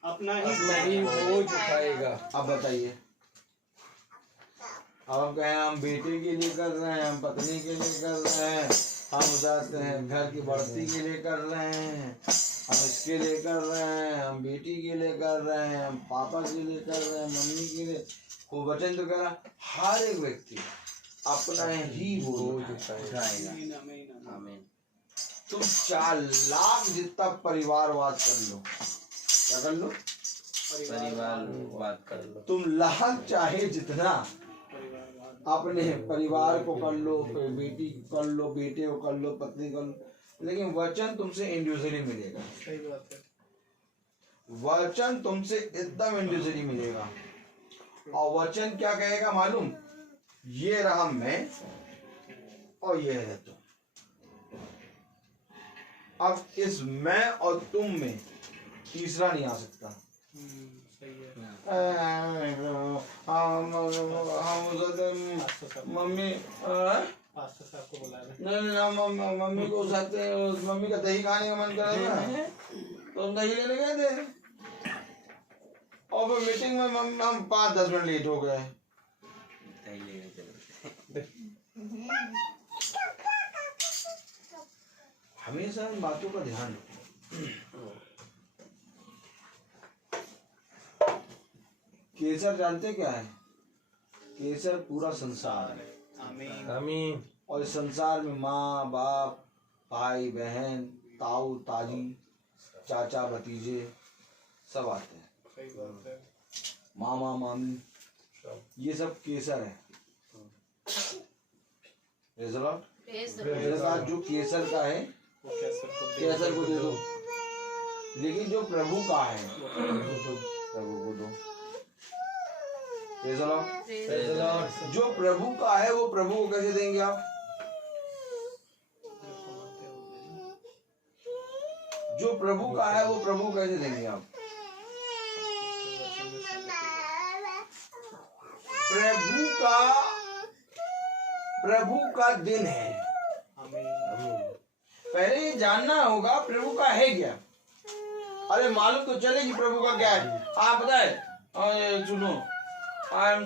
अपना ही बोझ उठाएगा। अब बताइए, अब हम कहें हम बेटे के लिए कर रहे हैं, हम पत्नी के लिए कर रहे हैं, हम चाहते हैं घर की बढ़ती के लिए कर रहे हैं, हम इसके लिए कर रहे हैं, हम बेटी के लिए कर रहे हैं, हम पापा के लिए कर रहे हैं, मम्मी के लिए। वो वचन तो कह, हर एक व्यक्ति अपना ही बोझ उठाएगा। तुम 4 लाख जितना परिवारवाद कर लो, क्या कर लो? परिवारवाद कर लो। तुम लाख चाहे जितना अपने परिवार को कर लो, बेटी को कर लो, बेटे को कर लो, पत्नी कर लो, लेकिन वचन तुमसे इंडिविजुअली मिलेगा। सही बात है। वचन तुमसे एकदम इंडिविजुअली मिलेगा। और वचन क्या कहेगा मालूम? ये रहा मैं और ये है तुम। अब इस मैं और तुम में तीसरा नहीं आ सकता। मम्मी नहीं, मम्मी को मम्मी का दही खाने का मन कर रहा था तो हम दही लेने गए थे, और फिर मीटिंग में हम 5-10 मिनट लेट हो गए। हमेशा इन बातों का ध्यान रखो। केसर जानते क्या है? केसर पूरा संसार है। आमीन। और इस संसार में माँ बाप, भाई बहन, ताऊ ताजी, चाचा भतीजे सब आते हैं, मामा मामी, ये सब केसर है। जो केसर का है केसर को दे दो, लेकिन जो प्रभु का है प्रभु को दो। जो प्रभु का है वो प्रभु को कैसे देंगे आप? जो प्रभु का है वो प्रभु को कैसे देंगे आप? प्रभु का दिन है। पहले ये जानना होगा प्रभु का है क्या। अरे मालूम तो चले कि प्रभु का क्या है। आप बताए, सुनो, आज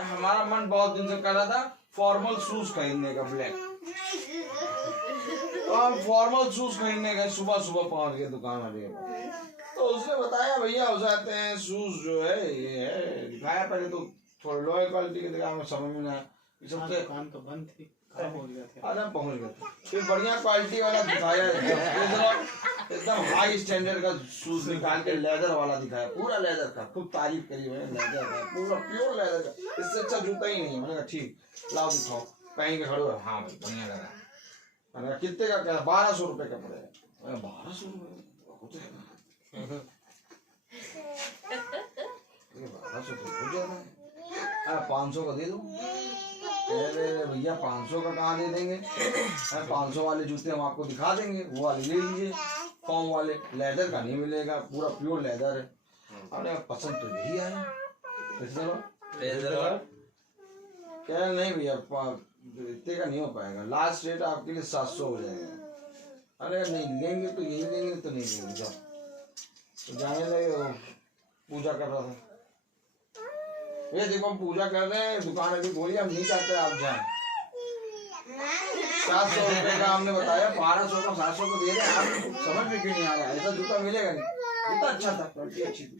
हमारा मन बहुत दिन से कर रहा था फॉर्मल शूज खरीदने का, ब्लैक। तो हम फॉर्मल शूज खरीदने गए, सुबह सुबह पहुंच गए दुकान वाले के पास। तो उसने बताया भैया हो जाते हैं शूज जो है ये है, दिखाया पहले तो थोड़ी लोअर क्वालिटी के दिखाया, हमें समझ में आया दुकान तो बंद थी, पहुंच गए थे। फिर बढ़िया क्वालिटी वाला दिखाया, एकदम हाई स्टैंडर्ड का शूज निकाल के लेदर वाला दिखाया, पूरा लेदर का, खूब तारीफ करी मैंने, लेदर का, पूरा प्योर लेदर का, इससे अच्छा जूता ही नहीं है। मैंने कहा ठीक, लाओ दिखाओ। पहन के खड़े हो, हाँ भाई बढ़िया लगा। मैंने कहा कितने का? क्या 1200 रुपए का पड़ेगा। 1200 रुपए बहुत है, 1200 बहुत ज्यादा है। 500 का दे दो। अरे भैया 500 का कहाँ दे देंगे? 500 वाले जूते हम आपको दिखा देंगे, वो वाले ले लीजिए, फॉर्म वाले, लेदर का नहीं मिलेगा, पूरा प्योर लेदर है। हमने पसंद तो यही आया। कह नहीं भैया इतने का नहीं हो पाएगा, लास्ट रेट आपके लिए 700 हो जाएगा। अरे नहीं लेंगे तो यही लेंगे, तो नहीं लेंगे जाओ। तो जाने लगे, पूजा कर रहा था। ये देखो हम पूजा कर रहे हैं, दुकान अभी खोली, हम नहीं चाहते आप जाएं। 700 रुपए का हमने बताया, 1200 का 700 को दे रहे हैं। आप समझ में क्यों नहीं आ रहा है? ऐसा जूता मिलेगा नहीं, जूता अच्छा था, क्वालिटी अच्छी थी,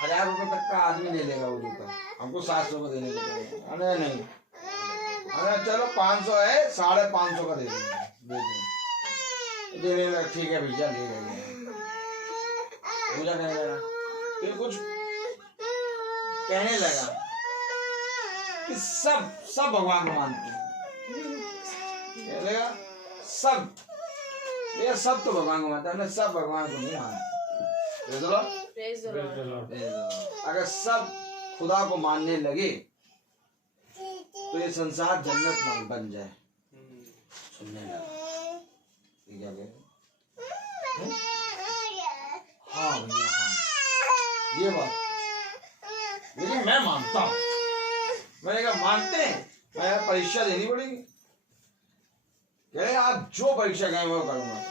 1000 रुपए तक का आदमी ले लेगा वो जूता, हमको 700 का देने को पड़ेगा। अरे नहीं, अरे चलो 500 है, 550 का दे देंगे, देने लगा। ठीक है भैया ले लेंगे। पूजा करने लगा, फिर कुछ कहने लगा कि सब भगवान को मानते हैं, चलेगा सब, ये सब तो भगवान को मानता है, हमने सब भगवान को नहीं माना। अगर सब खुदा को मानने लगे तो ये संसार जन्नत बन जाए। सुनने लगा क्या कह हाँ भैया हाँ ये बात, लेकिन मैं मानता हूँ। मैंने कहा मानते हैं, मैं परीक्षा देनी पड़ेगी। कह रहे आप जो परीक्षा कहें वो करूंगा।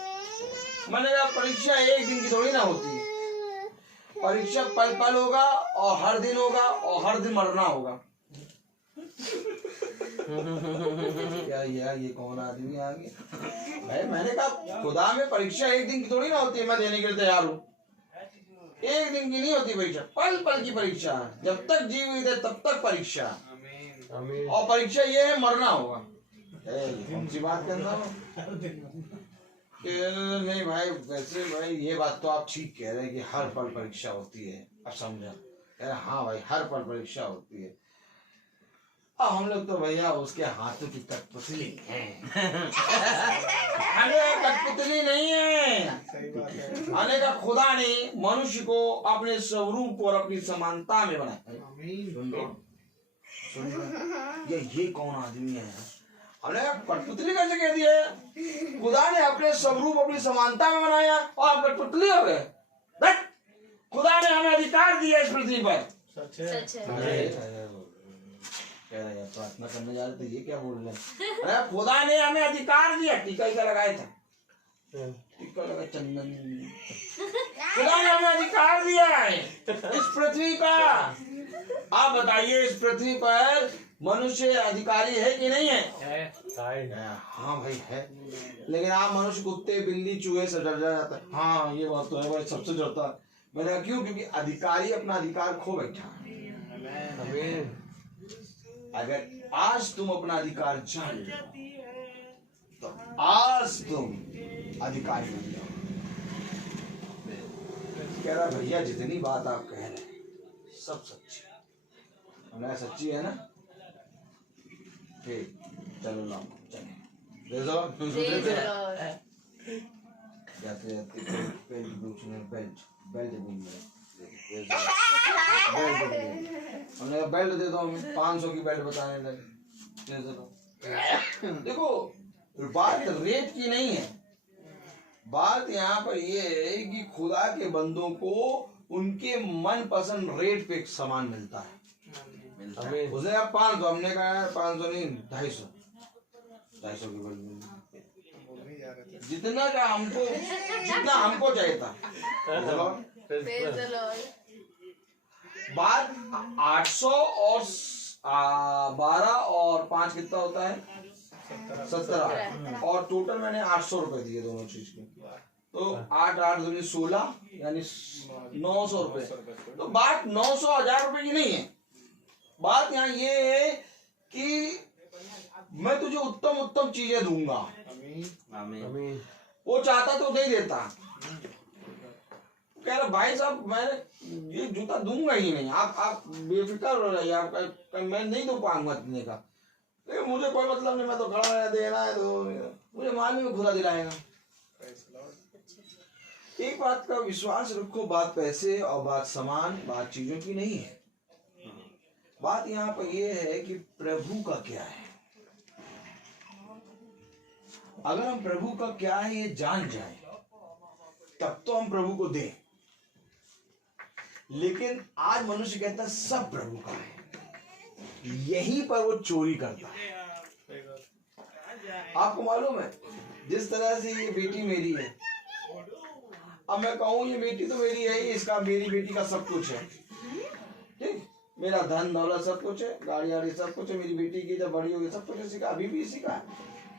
मैंने कहा परीक्षा एक दिन की थोड़ी ना होती है, परीक्षा पल पल होगा और हर दिन होगा और हर दिन मरना होगा। क्या ये कौन आदमी आ गया भाई? मैंने कहा खुदा में परीक्षा एक दिन की थोड़ी ना होती है, मैं देने के लिए तैयार हूँ। एक दिन की नहीं होती परीक्षा, पल पल की परीक्षा। जब तक जीवित है तब तक परीक्षा, और परीक्षा ये है मरना होगा। कौन सी बात करना हो? नहीं भाई वैसे भाई ये बात तो आप ठीक कह रहे हैं कि हर पल परीक्षा होती है। अब समझा? हाँ भाई हर पल परीक्षा होती है। अब हम लोग तो भैया उसके हाथों की कठपुतली हैं। अरे कठपुतली नहीं है। आने का खुदा ने मनुष्य को अपने स्वरूप और अपनी समानता में बनाया। ये कौन आदमी है? अरे कठपुतली कैसे कह दिया? खुदा ने अपने स्वरूप अपनी समानता में बनाया और आप कठपुतली हो गए। खुदा ने हमें अधिकार दिया इस पृथ्वी पर। प्रार्थना करने जा रहे थे, ये क्या बोल रहे हैं? अरे खुदा ने हमें अधिकार दिया। टीका लगाया था, टीका लगा चंदन। खुदा ने हमें अधिकार दिया है इस पृथ्वी का। आप बताइए इस पृथ्वी पर मनुष्य अधिकारी है कि नहीं है? हाँ भाई है, लेकिन आप मनुष्य कुत्ते बिल्ली चूहे से डर जाता है। हाँ ये बात तो है भाई, सबसे डरता है। मैंने कहा क्यों? क्योंकि अधिकारी अपना अधिकार खो बैठा। अगर आज तुम अपना अधिकार जान लो तो आज तुम अधिकारी बन जाओ। कह रहा भैया जितनी बात आप कह रहे हैं सब सच्ची है। सच्ची है ना? ठीक चलो लाओ चले जाते जाते बेल्ट हमने कहा बेल्ट दे दो, हमें 500 की बेल्ट बताने लगे। देखो बात रेट की नहीं है, बात यहाँ पर ये है कि खुदा के बंदों को उनके मन पसंद रेट पे सामान मिलता है। उसने कहा 500, हमने कहा 500 नहीं 250 की बेल्ट जितना का हमको, जितना हमको चाहिए था। बात 800 और 12 और 5 कितना होता है? 17 और टोटल मैंने 800 रुपए दिए दोनों चीज के। तो 8 8 दूनी 16 यानी 900 रुपए। तो बात 900 1000 रुपए की नहीं है। बात यहाँ ये है कि मैं तुझे उत्तम उत्तम चीजें दूंगा। आमीन। वो चाहता तो नहीं देता। कह रहा भाई साहब मैं ये जूता दूंगा ही नहीं, आप बेफिक्र हो रही है, आप मैं नहीं दो पाऊंगा इतने का। लेकिन मुझे कोई मतलब नहीं, मैं तो खड़ा है, देना है तो मुझे मालूम में खुदा दिलाएगा। एक बात का विश्वास रखो, बात पैसे और बात सामान बात चीजों की नहीं है। बात यहाँ पर यह है कि प्रभु का क्या है। अगर हम प्रभु का क्या है ये जान जाए तब तो हम प्रभु को दें। लेकिन आज मनुष्य कहता है सब प्रभु का है, यहीं पर वो चोरी करता है। आपको मालूम है जिस तरह से ये बेटी मेरी है, अब मैं कहूँ ये बेटी तो मेरी है ही, इसका मेरी बेटी का सब कुछ है, ठीक, मेरा धन दौलत सब कुछ है, गाड़ी वाड़ी सब कुछ है, मेरी बेटी की जब बड़ी होगी सब कुछ इसी का, अभी भी इसी का है।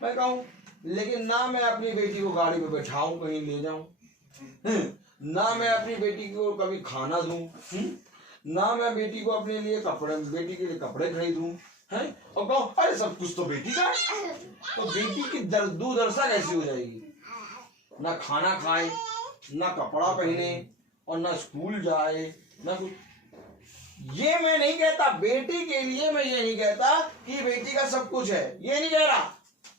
मैं कहूँ लेकिन ना मैं अपनी बेटी को गाड़ी पे बैठाऊं कहीं ले जाऊं, ना मैं अपनी बेटी को कभी खाना दूं, ना मैं बेटी को अपने लिए कपड़े, बेटी के लिए कपड़े खरीदूं, हैं, और कहूं अरे सब कुछ तो बेटी का है। तो बेटी की दुर्दशा कैसी हो जाएगी? ना खाना खाए, ना कपड़ा पहने और ना स्कूल जाए, ना कुछ। ये मैं नहीं कहता, बेटी के लिए मैं ये नहीं कहता कि बेटी का सब कुछ है, ये नहीं कह रहा।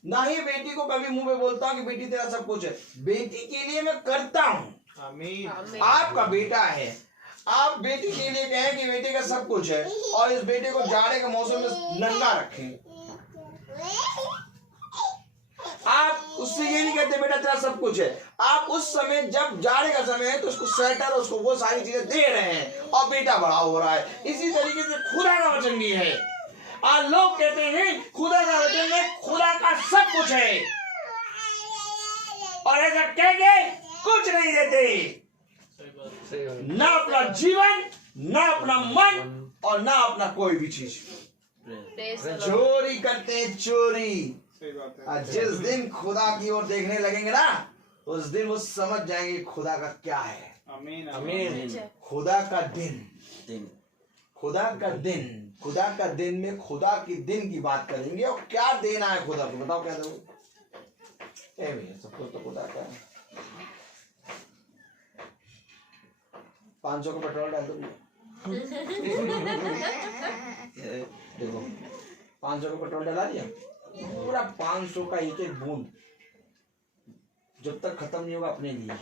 ना ही बेटी को कभी मुंह पे बोलता हूँ कि बेटी तेरा सब कुछ है। बेटी के लिए मैं करता हूँ। आमीन। आपका बेटा है, आप बेटी के लिए कहें कि बेटे का सब कुछ है और इस बेटे को जाड़े के मौसम में नंगा रखें। आप उससे ये नहीं कहते बेटा तेरा सब कुछ है। आप उस समय जब जाड़े का समय है तो उसको स्वेटर, उसको वो सारी चीजें दे रहे हैं और बेटा बड़ा हो रहा है। इसी तरीके से खुदा का वचन भी है। आज लोग कहते हैं खुदा का वचन में खुदा का सब कुछ है और ऐसा कह के कुछ नहीं देते, ना अपना जीवन, ना अपना मन और ना अपना कोई भी चीज। चोरी करते हैं, चोरी। सही बात है। आज जिस दिन खुदा की ओर देखने लगेंगे ना, उस दिन वो समझ जाएंगे खुदा का क्या है। आमीन। आमीन। खुदा का दिन, खुदा का दिन, खुदा का दिन में खुदा की दिन की बात करेंगे और क्या देना है खुदा को। बताओ क्या दो? भैया सब कुछ तो खुदा का है। 500 का पेट्रोल डाल दो। देखो 500 का पेट्रोल डाला दिया, पूरा 500 का एक एक बूंद जब तक खत्म नहीं होगा अपने लिए,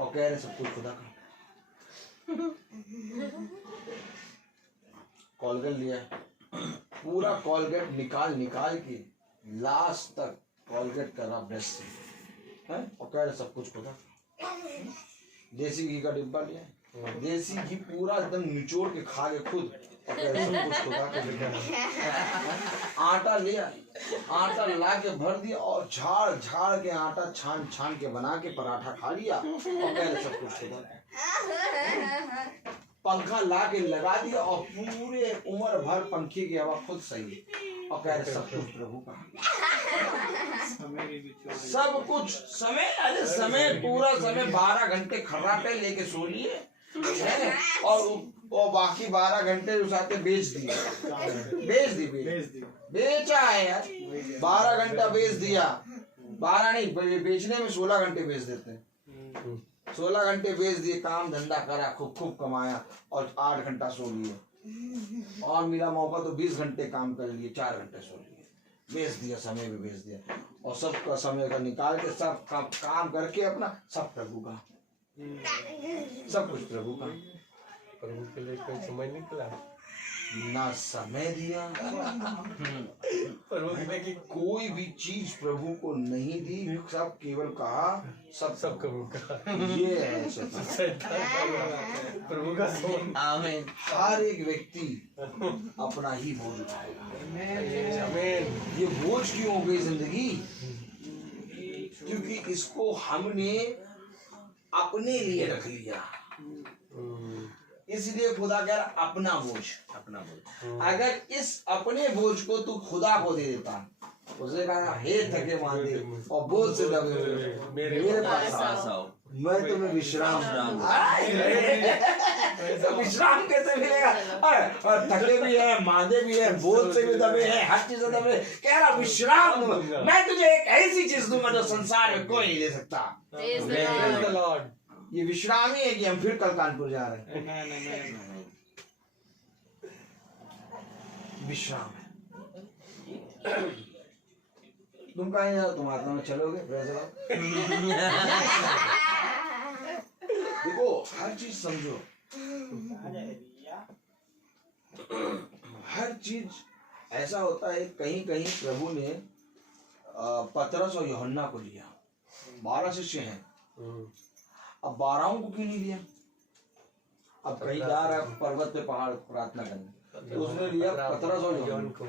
और कह रहे सब कुछ खुदा का। कॉलगेट लिया, पूरा कॉलगेट निकाल निकाल के लास्ट तक कॉलगेट कर रहा ब्रश से, हैं, और कह रहे सब कुछ खुदा का। देसी घी का डिब्बा लिया, देसी घी पूरा एकदम निचोड़ के खा के खुद, और कह रहे सब कुछ खुदा का। आटा लिया, आटा ला के भर दिया और झाड़ झाड़ के आटा छान छान के बना के पराठा खा लिया, और कह रहे सब कुछ खुदा का। पंखा ला के लगा दिया और पूरे उम्र भर पंखे की हवा खुद सही, और कह रहे सब कुछ प्रभु का। सब कुछ समय, अरे समय पूरा समय 12 घंटे खर्राटे लेके सो लिए और बाकी 12 घंटे उस आते बेच दिए, बेचा है यार। 12 घंटा बेच दिया, 12 नहीं बेचने में 16 घंटे बेच देते हैं। 16 घंटे बेच दिए, काम धंधा करा, खूब खूब कमाया और 8 घंटा सो लिए, और मिला मौका तो 20 घंटे काम कर लिए, 4 घंटे सो लिए, बेच दिया, समय भी बेच दिया। और सबका समय का निकाल के सब काम करके अपना सब प्रभु का, सब कुछ प्रभु का। प्रभु के लिए कोई समय निकला ना समय दिया, प्रभु के लिए कि कोई भी चीज प्रभु को नहीं दी, सब केवल कहा सब सब प्रभु का। ये है शैतान। प्रभु का सोन। आमीन। हर एक व्यक्ति अपना ही बोझ उठाएगा। आमीन। ये बोझ क्यों हो गई जिंदगी? क्योंकि इसको हमने अपने लिए रख लिया, इसलिए खुदा कह रहा अपना बोझ, अपना बोझ। अगर इस अपने बोझ को तू खुदा को दे देता, उसे कहा हे थके मांदे और बोझ से दबे हुए मेरे पास आओ, मैं तुम्हें विश्राम तो विश्राम कैसे मिलेगा? और थके भी है, मांदे भी है, बोझ से भी दबे हैं, हर चीज से दबे। कह रहा विश्राम दूंगा, मैं तुझे एक ऐसी चीज दूंगा जो संसार में कोई नहीं दे सकता। Praise the Lord। ये विश्राम ही है कि हम फिर कल कानपुर जा रहे हैं। विश्राम है। तुम कहीं जाओ, तुम आत्मा में चलोगे। देखो हर चीज समझो, हर चीज ऐसा होता है। कहीं कहीं प्रभु ने पतरस और यूहन्ना को लिया, 12 शिष्य हैं, अब 12 को क्यों नहीं लिया? अब कहीं जा रहा है पर्वत पे पहाड़ प्रार्थना करने, तो उसने लिया पतरस और यूहन्ना को,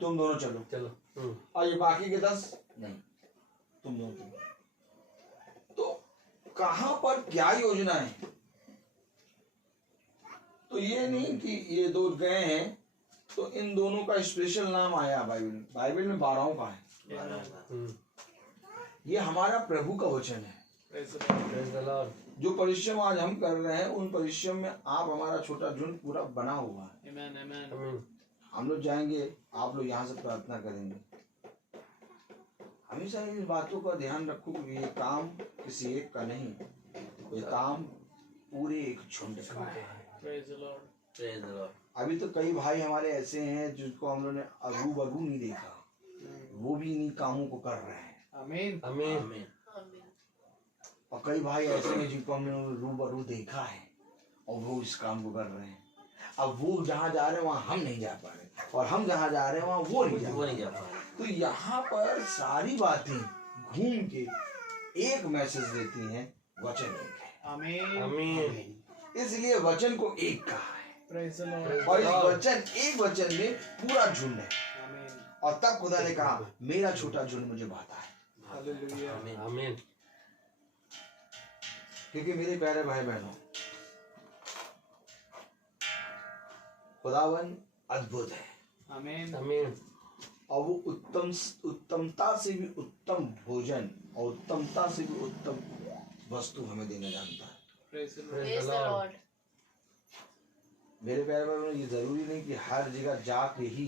तुम दोनों चलो चलो। और ये बाकी के 10 नहीं, तुम दोनों चलो। तो कहां पर क्या योजना है? तो ये नहीं कि ये दो गए हैं तो इन दोनों का स्पेशल नाम आया बाइबल में 12 का है। ये हमारा प्रभु का वचन है। Praise the Lord। जो परिश्रम आज हम कर रहे हैं, उन परिश्रम में आप हमारा छोटा झुंड पूरा बना हुआ है। आमीन। हम लोग जाएंगे, आप लोग यहाँ से प्रार्थना करेंगे। हमेशा इन बातों का ध्यान रखो कि ये काम किसी एक का नहीं, ये काम पूरे एक झुंड का है। Praise the Lord. Praise the Lord. अभी तो कई भाई हमारे ऐसे हैं जिनको हम लोगों ने रूबरू नहीं देखा, वो भी इन्हीं कामों को कर रहे हैं। Amen. आमीन। आमीन। और कई भाई ऐसे हैं जिनको हमने रूबरू देखा है और वो इस काम को कर रहे हैं। अब वो जहाँ जा रहे हैं वहाँ हम नहीं जा पा रहे, और हम जहाँ जा रहे हैं वहाँ वो नहीं वो नहीं जा जा पा पा रहे। रहे। तो यहाँ पर सारी बातें घूम के एक मैसेज देती हैं, वचन एक है। Amen. आमीन। इसलिए वचन को एक कहा है, Praise the Lord. और इस वचन एक वचन में पूरा झुंड है। Amen. और तब खुदा ने कहा मेरा छोटा झुंड मुझे भाता है। Hallelujah. आमीन। आमीन। क्योंकि मेरे प्यारे भाई बहनों, खुदावन अद्भुत है Amen. आमीन। और वो उत्तमता से भी उत्तम भोजन और उत्तमता से भी उत्तम वस्तु हमें देना जानता है। Praise the Lord. Praise the Lord. मेरे प्यारे भाई बहनों, ये जरूरी नहीं कि हर जगह जाके ही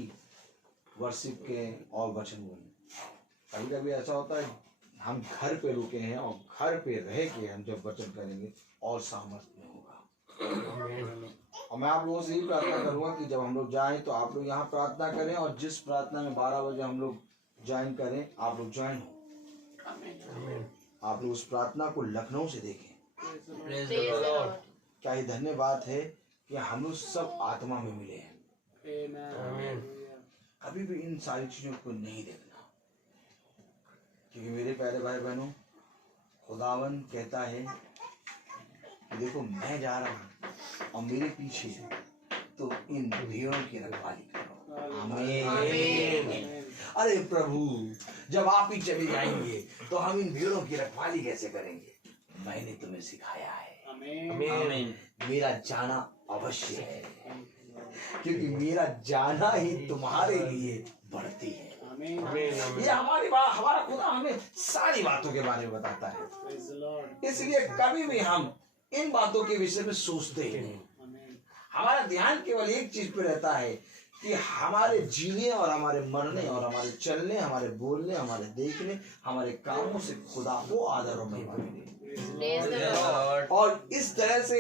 वर्शिप के और वचन बोलें। कभी कभी ऐसा होता है हम घर पे रुके हैं और घर पे रह के हम जब वचन करेंगे और सामर्थ्य में होगा। और मैं आप लोगों से यही प्रार्थना करूंगा कि जब हम लोग जाएं तो आप लोग यहाँ प्रार्थना करें, और जिस प्रार्थना में 12 बजे हम लोग ज्वाइन करें, आप लोग ज्वाइन हो। आमीन। आप लोग उस प्रार्थना को लखनऊ से देखें। Praise the Lord. क्या ही धन्यवाद है कि हम लोग सब आत्मा में मिले हैं। Amen. आमीन। कभी भी इन सारी चीजों को नहीं देखना, क्योंकि मेरे प्यारे भाई बहनों, खुदावन कहता है कि देखो मैं जा रहा हूँ और मेरे पीछे तो इन भेड़ों की रखवाली करो। आमीन। अरे प्रभु, जब आप ही चले जाएंगे तो हम इन भेड़ों की रखवाली कैसे करेंगे? मैंने तुम्हें सिखाया है। Amen. आमीन। मेरा जाना अवश्य है, क्योंकि मेरा जाना ही तुम्हारे लिए बढ़ती है। Amen. आमीन। ये हमारी बात, हमारा खुदा हमें सारी बातों के बारे में बताता है। Praise the Lord. इसलिए कभी भी हम इन बातों के विषय में सोचते ही नहीं। Amen. हमारा ध्यान केवल एक चीज पे रहता है कि हमारे जीने और हमारे मरने और हमारे चलने, हमारे बोलने, हमारे देखने, हमारे कामों से खुदा को आदर और महिमा मिले। Praise the Lord. और इस तरह से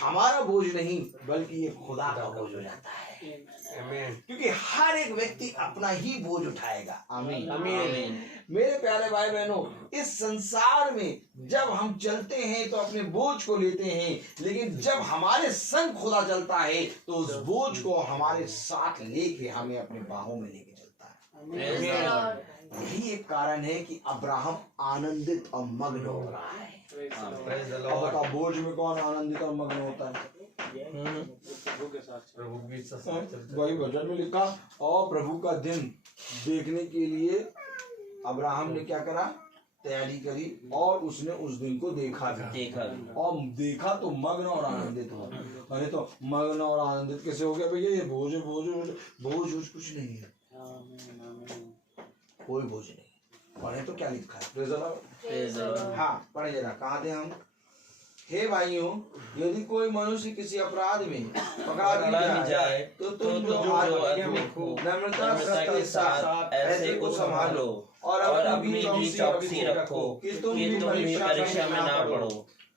हमारा बोझ नहीं बल्कि ये खुदा का बोझ हो जाता है, आमीन। क्योंकि हर एक व्यक्ति अपना ही बोझ उठाएगा। आमीन। आमीन। मेरे प्यारे भाई बहनों, इस संसार में जब हम चलते हैं तो अपने बोझ को लेते हैं, लेकिन जब हमारे संग खुदा चलता है तो उस बोझ को हमारे साथ लेके हमें अपने बाहों में लेके चलता है। Praise the Lord. यही एक कारण है कि अब्राहम आनंदित और मग्न हो रहा है। Praise the Lord. Praise the अब लॉर्ड। बताओ, बोझ में कौन आनंदित और मग्न होता है? प्रभु के साथ चलो। प्रभु की सत्ता। वही वचन में लिखा, और प्रभु का दिन देखने के लिए अब्राहम ने क्या करा? तैयारी करी, और उसने उस दिन को देखा भी। देखा। और देखा तो मग्न और आनंदित हुआ। अरे तो मग्न और आनंदित कैसे हो गया भैया? ये बोझ बोझ कुछ नहीं है, Amen. Amen. कोई बोझ नहीं। पढ़े तो क्या लिखा है? Praise the Lord। Praise the Lord. हाँ, पढ़े जरा, कहाँ थे हम? हे भाइयों, यदि कोई मनुष्य किसी अपराध में पकड़ा भी जाए तो तुम जो आत्मिक हो, नम्रता के साथ ऐसे को संभालो और अपनी भी चौकसी रखो कि तुम भी परीक्षा में ना पड़ो।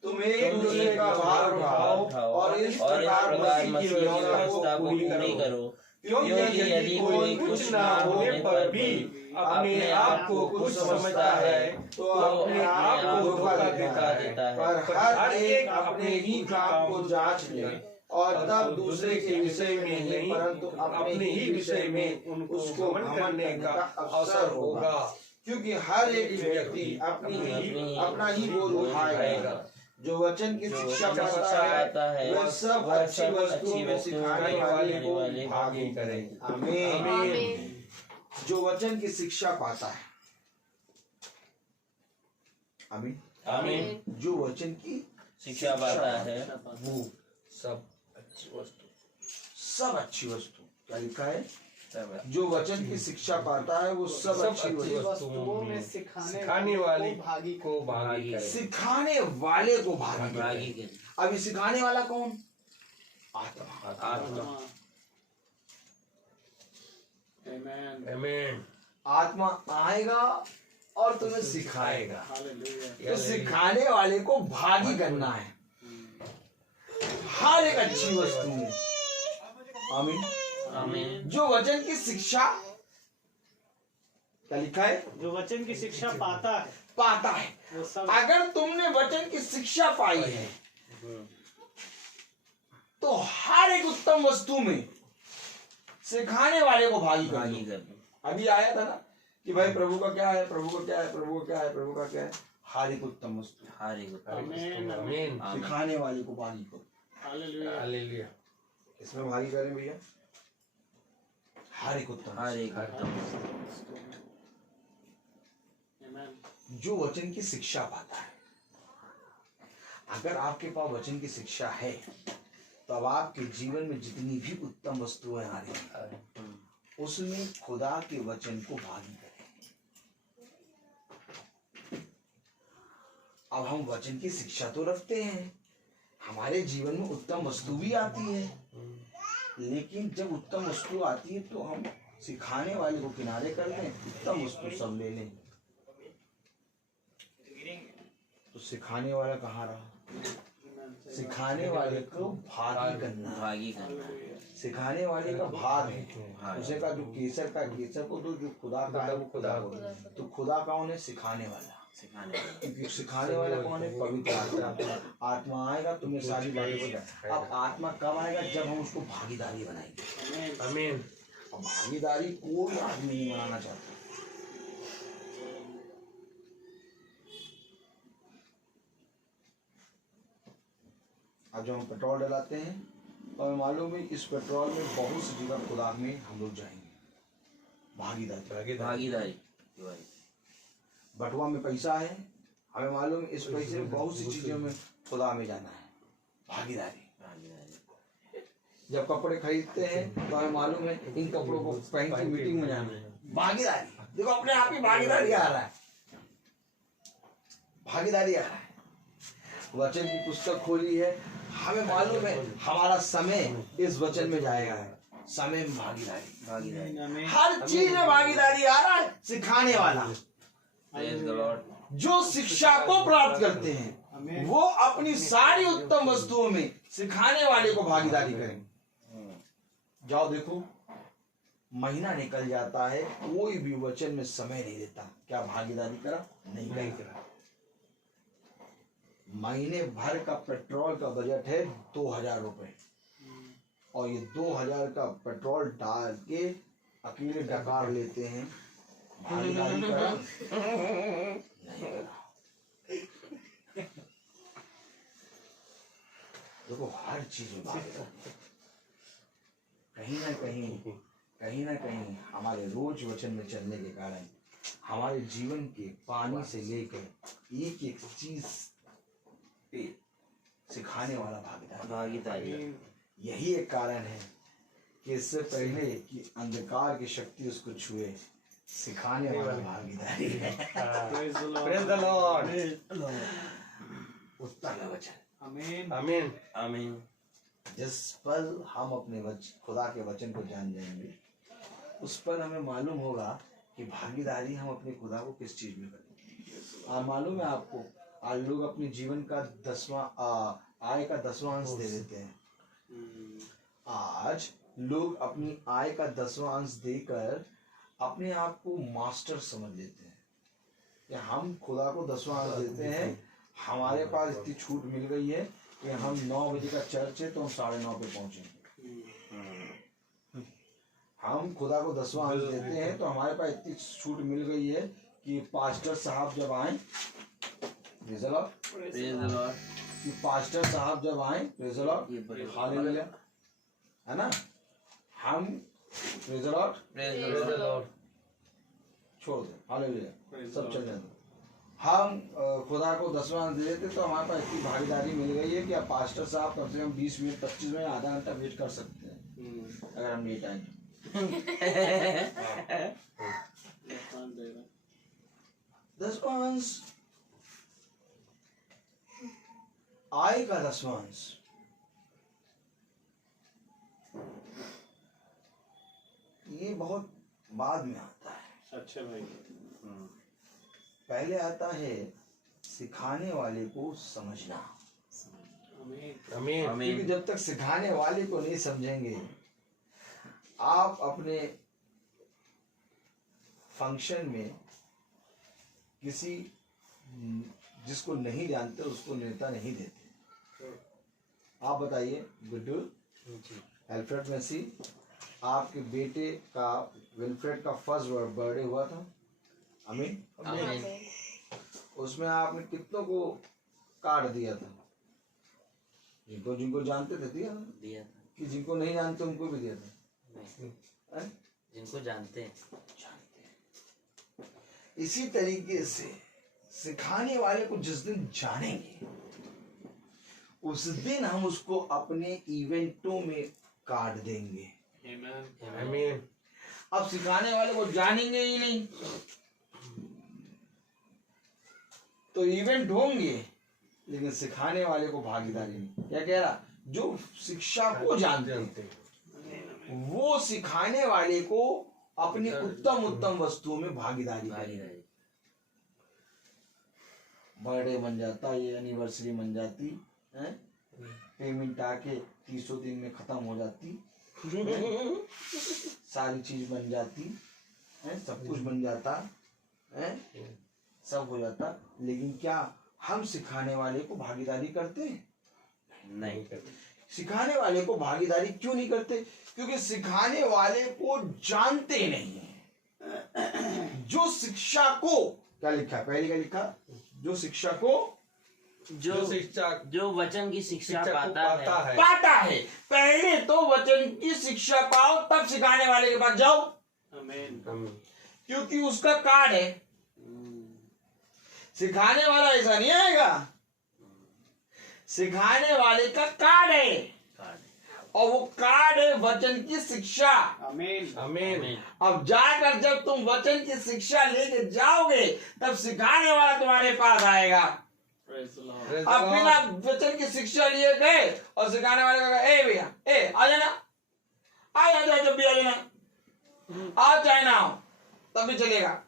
तुम एक दूसरे का भार उठाओ और इस प्रकार मसीह की व्यवस्था को पूरी करो, क्योंकि यदि कोई कुछ ना होने पर भी अपने आप को कुछ समझता है तो अपने आप को धोखा देता है। पर हर एक अपने ही काम को जांच ले, और तब दूसरे के विषय में नहीं परंतु अपने ही विषय में उसको घमंड करने का अवसर होगा, क्योंकि हर एक व्यक्ति अपना ही बोझ उठाएगा। जो वचन की शिक्षा पाता है वह सब अच्छी वस्तुओं में सिखाने वाले को भागी करे। आमीन। जो वचन की शिक्षा पाता है, आमीन, आमीन। जो वचन की शिक्षा पाता है वो सब अच्छी वस्तु। सब अच्छी वस्तु, क्या लिखा है? सब जो वचन की शिक्षा पाता है वो सब अच्छी वस्तु। वस्तुओं में सिखाने वाले भागी को भागी करे। सिखाने वाले को भागी भागी करे। के अभी सिखाने वाला कौन? आत्मा। आत्मा। Amen. आमीन। आत्मा आएगा और तुम्हें सिखाएगा। Hallelujah. तो सिखाने वाले को भागी करना है। हर एक अच्छी वस्तु में। आमीन। आमीन। जो वचन की शिक्षा, क्या लिखा है? जो वचन की शिक्षा पाता है पाता है। वो सब अगर तुमने वचन की शिक्षा पाई है तो हर एक उत्तम वस्तु में सिखाने वाले को भागी कर। अभी आया था ना कि भाई प्रभु का क्या है, प्रभु का क्या है, प्रभु का क्या है, प्रभु का क्या है। हर एक उत्तम वस्तु, हर एक आमीन आमीन। सिखाने वाले को भागी करो। Hallelujah hallelujah. इसमें भागी करें भैया हर एक उत्तम, हर एक आमीन जो वचन की शिक्षा पाता है। अगर आपके पास वचन की शिक्षा है तो अब आपके जीवन में जितनी भी उत्तम वस्तुएं आ रही हैं उसमें खुदा के वचन को भागी करें। अब हम वचन की शिक्षा तो रखते हैं, हमारे जीवन में उत्तम वस्तु भी आती है, लेकिन जब उत्तम वस्तु आती है तो हम सिखाने वाले को किनारे कर दें, उत्तम वस्तु सब ले लें। तो सिखाने वाला कहाँ रहा? सिखाने वाले को भागी करना, सिखाने वाले का भाग है। उसे का जो केसर को तो जो खुदा का है वो खुदा को। तो खुदा कौन है? सिखाने वाला। क्योंकि सिखाने वाला कौन है? पवित्र आत्मा। आत्मा आएगा तुम्हें सारी बातें बताएगा। अब आत्मा कब आएगा? जब हम उसको भागीदारी बनाएंगे। आमीन। अब भागीदारी कोई आदमी नहीं बनाना चाहता। अब जब हम पेट्रोल डलाते हैं तो हमें मालूम है इस पेट्रोल में बहुत सी जगह खुदा में हम लोग जाएंगे। भागीदारी। बटुआ में पैसा है, हमें मालूम है इस पैसे में बहुत सी चीजों में खुदा में जाना है। भागीदारी। जब कपड़े खरीदते हैं तो हमें मालूम है इन कपड़ों को पहन के मीटिंग में जाना है। भागीदारी। देखो अपने आप ही भागीदारी आ रहा है, भागीदारी आ रहा है। वचन की पुस्तक खोली है, हमें मालूम है हमारा समय इस वचन में जाएगा। समय में भागीदारी, हर चीज में भागीदारी आ रहा है। सिखाने वाला, जो शिक्षा को प्राप्त करते हैं वो अपनी सारी उत्तम वस्तुओं में सिखाने वाले को भागीदारी करें। जाओ देखो, महीना निकल जाता है, कोई भी वचन में समय नहीं देता। क्या भागीदारी करा? नहीं करा। महीने भर का पेट्रोल का बजट है 2000 रुपए, और ये 2000 का पेट्रोल डाल के अकेले डकार लेते हैं। भागीदारी करा? नहीं करा। देखो हर चीज में भागीदारी। कहीं ना कहीं हमारे रोज वचन में चलने के कारण हमारे जीवन के पानी से लेकर एक एक चीज पे सिखाने वाला भागीदारी। यही एक कारण है कि इससे पहले कि अंधकार की शक्ति उसको छुए, सिखाने वाला भागीदारी है। Praise the Lord. उत्तम वचन। आमीन आमीन। आमीन। जिस पल हम अपने खुदा के वचन को जान जाएंगे उस पर हमें मालूम होगा कि भागीदारी हम अपने खुदा को किस चीज में करें। और मालूम है आपको, आज लोग अपने जीवन का 10वां आय का 10वां अंश दे देते हैं। आज लोग अपनी आय का 10वां अंश देकर अपने आप को मास्टर समझ लेते हैं कि हम खुदा को 10वां अंश देते हैं। हमारे पास इतनी छूट मिल गई है कि हम 9 बजे का चर्च है तो हम 9:30 पे पहुंचेंगे। हम खुदा को 10वां अंश देते हैं तो हमारे पास इतनी छूट मिल गई है कि पास्टर साहब जब आए, कि पास्टर साहब जब आए, हालेलुया, है ना, हम प्रेज़ द लॉर्ड छोड़ दे, हालेलुया, सब चल जाए। हम खुदा को 10वां अंश दे देते तो हमारे पास इतनी भागीदारी मिल गई है कि अब पास्टर साहब कम से कम 20 मिनट 25 मिनट आधा घंटा वेट कर सकते हैं अगर हम लेट आए। 10वां अंश, आय का 10वां अंश, ये बहुत बाद में आता है। अच्छा भाई, पहले आता है सिखाने वाले को समझना। आमीन क्योंकि जब तक सिखाने वाले को नहीं समझेंगे, आप अपने फंक्शन में किसी जिसको नहीं जानते उसको नेता नहीं देते। आप बताइए गुड्डू, अल्फ्रेड मेसी, आपके बेटे का विल्फ्रेड का फर्स्ट बर्थडे हुआ था, आमीन, उसमें आपने कितनों को कार्ड दिया था? जिनको जिनको जानते थे दिया था कि जिनको नहीं जानते उनको भी दिया था? नहीं, जिनको जानते हैं। इसी तरीके से सिखाने वाले को जिस दिन जानेंगे उस दिन हम उसको अपने इवेंटों में कार्ड देंगे। आमीन अब सिखाने वाले को जानेंगे ही नहीं तो इवेंट होंगे, लेकिन सिखाने वाले को भागीदारी नहीं। क्या कह रहा? जो शिक्षा को जानते हैं वो सिखाने वाले को अपनी उत्तम उत्तम वस्तुओं में भागीदारी करेंगे। बर्थडे बन जाता, ये एनिवर्सरी बन जाती है, पेमेंट आके 300 दिन में खत्म हो जाती, सारी चीज बन जाती है, सब कुछ बन जाता है, सब हो जाता, लेकिन क्या हम सिखाने वाले को भागीदारी करते हैं? नहीं। सिखाने वाले को भागीदारी क्यों नहीं करते? क्योंकि सिखाने वाले को जानते नहीं है। जो शिक्षा को क्या लिखा, पहले क्या लिखा? जो शिक्षा को जो वचन की शिक्षा पाता है। पाता है। पहले तो वचन की शिक्षा पाओ, तब सिखाने वाले के पास जाओ। आमीन क्योंकि उसका कार्ड है। सिखाने वाला ऐसा नहीं आएगा, सिखाने वाले का कार्ड है, और वो कार्ड है वचन की शिक्षा। आमीन आमीन अब जाकर जब तुम वचन की शिक्षा लेके जाओगे तब सिखाने वाला तुम्हारे पास आएगा। अब बिना वचन की शिक्षा लिए गए और सिखाने वाले का ए भैया, ए आ जाना, आ जाओ, जब भी आ जाना, आओ चाहे ना आओ तब भी चलेगा।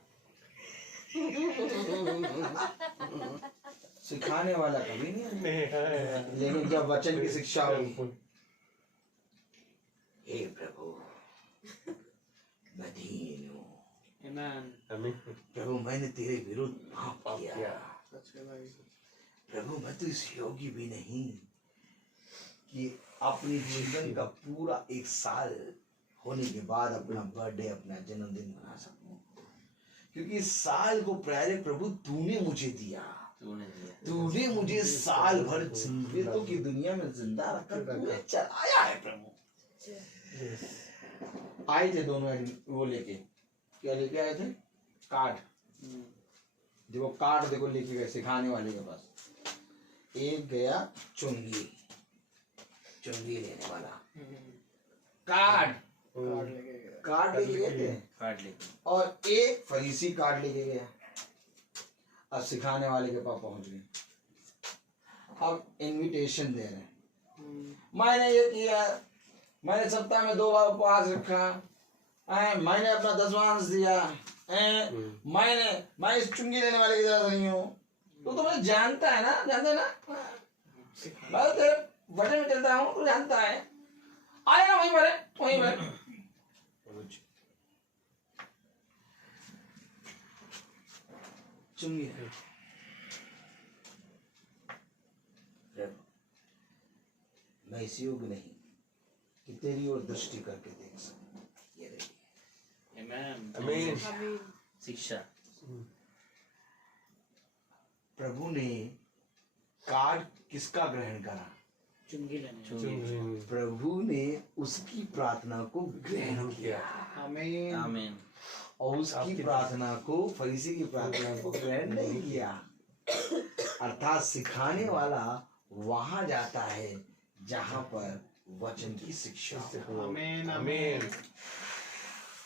सिखाने वाला कभी नहीं है, लेकिन जब वचन की शिक्षा होगी, हे प्रभु मैं दीन हूँ, आमीन प्रभु मैंने तेरे विरुद्ध पाप किया, सच है भाई। प्रभु मैं तो इस योग्य भी नहीं कि अपने जीवन का पूरा 1 साल होने के बाद अपना बर्थडे, अपना जन्मदिन मना सकूं, क्योंकि इस साल को प्यारे प्रभु तूने मुझे दिया, तूने मुझे साल भर जिंदगियों की दुनिया में जिंदा रखकर तूने चलाया है प्रभु। आए थे दोनों वो लेके, क्या लेके आए थे? कार्ड। देखो कार्ड देखो लेके गए सिखाने वाले के पास। एक गया चुंगी लेने वाला, कार्ड लेके गए थे, और एक फरीसी कार्ड लेके गया। अब सिखाने वाले के पास पहुंच गए, अब इनविटेशन दे रहे हैं, मैंने ये किया, मैंने सप्ताह में 2 बार उपवास रखा, मैंने अपना दशमांश दिया, मैं इस चुंगी लेने वाले की तरह नहीं हूँ। तो तुम्हें जानता है ना, जानते ना, मैं तो तेरे वचन में चलता हूँ, तू जानता है, आए ना वहीं पर चुंगी है। मैं इस योग्य नहीं कि तेरी ओर दृष्टि करके देख सकूं। ये देखिए, आमीन शिक्षा। प्रभु ने कार्ड किसका ग्रहण करा? चुंगी लेने। प्रभु ने उसकी प्रार्थना को ग्रहण किया। आमीन आमीन। और उसकी प्रार्थना को, फरीसी की प्रार्थना को ग्रहण नहीं किया। अर्थात सिखाने वाला वहां जाता है जहां पर वचन की शिक्षा हो। आमीन आमीन।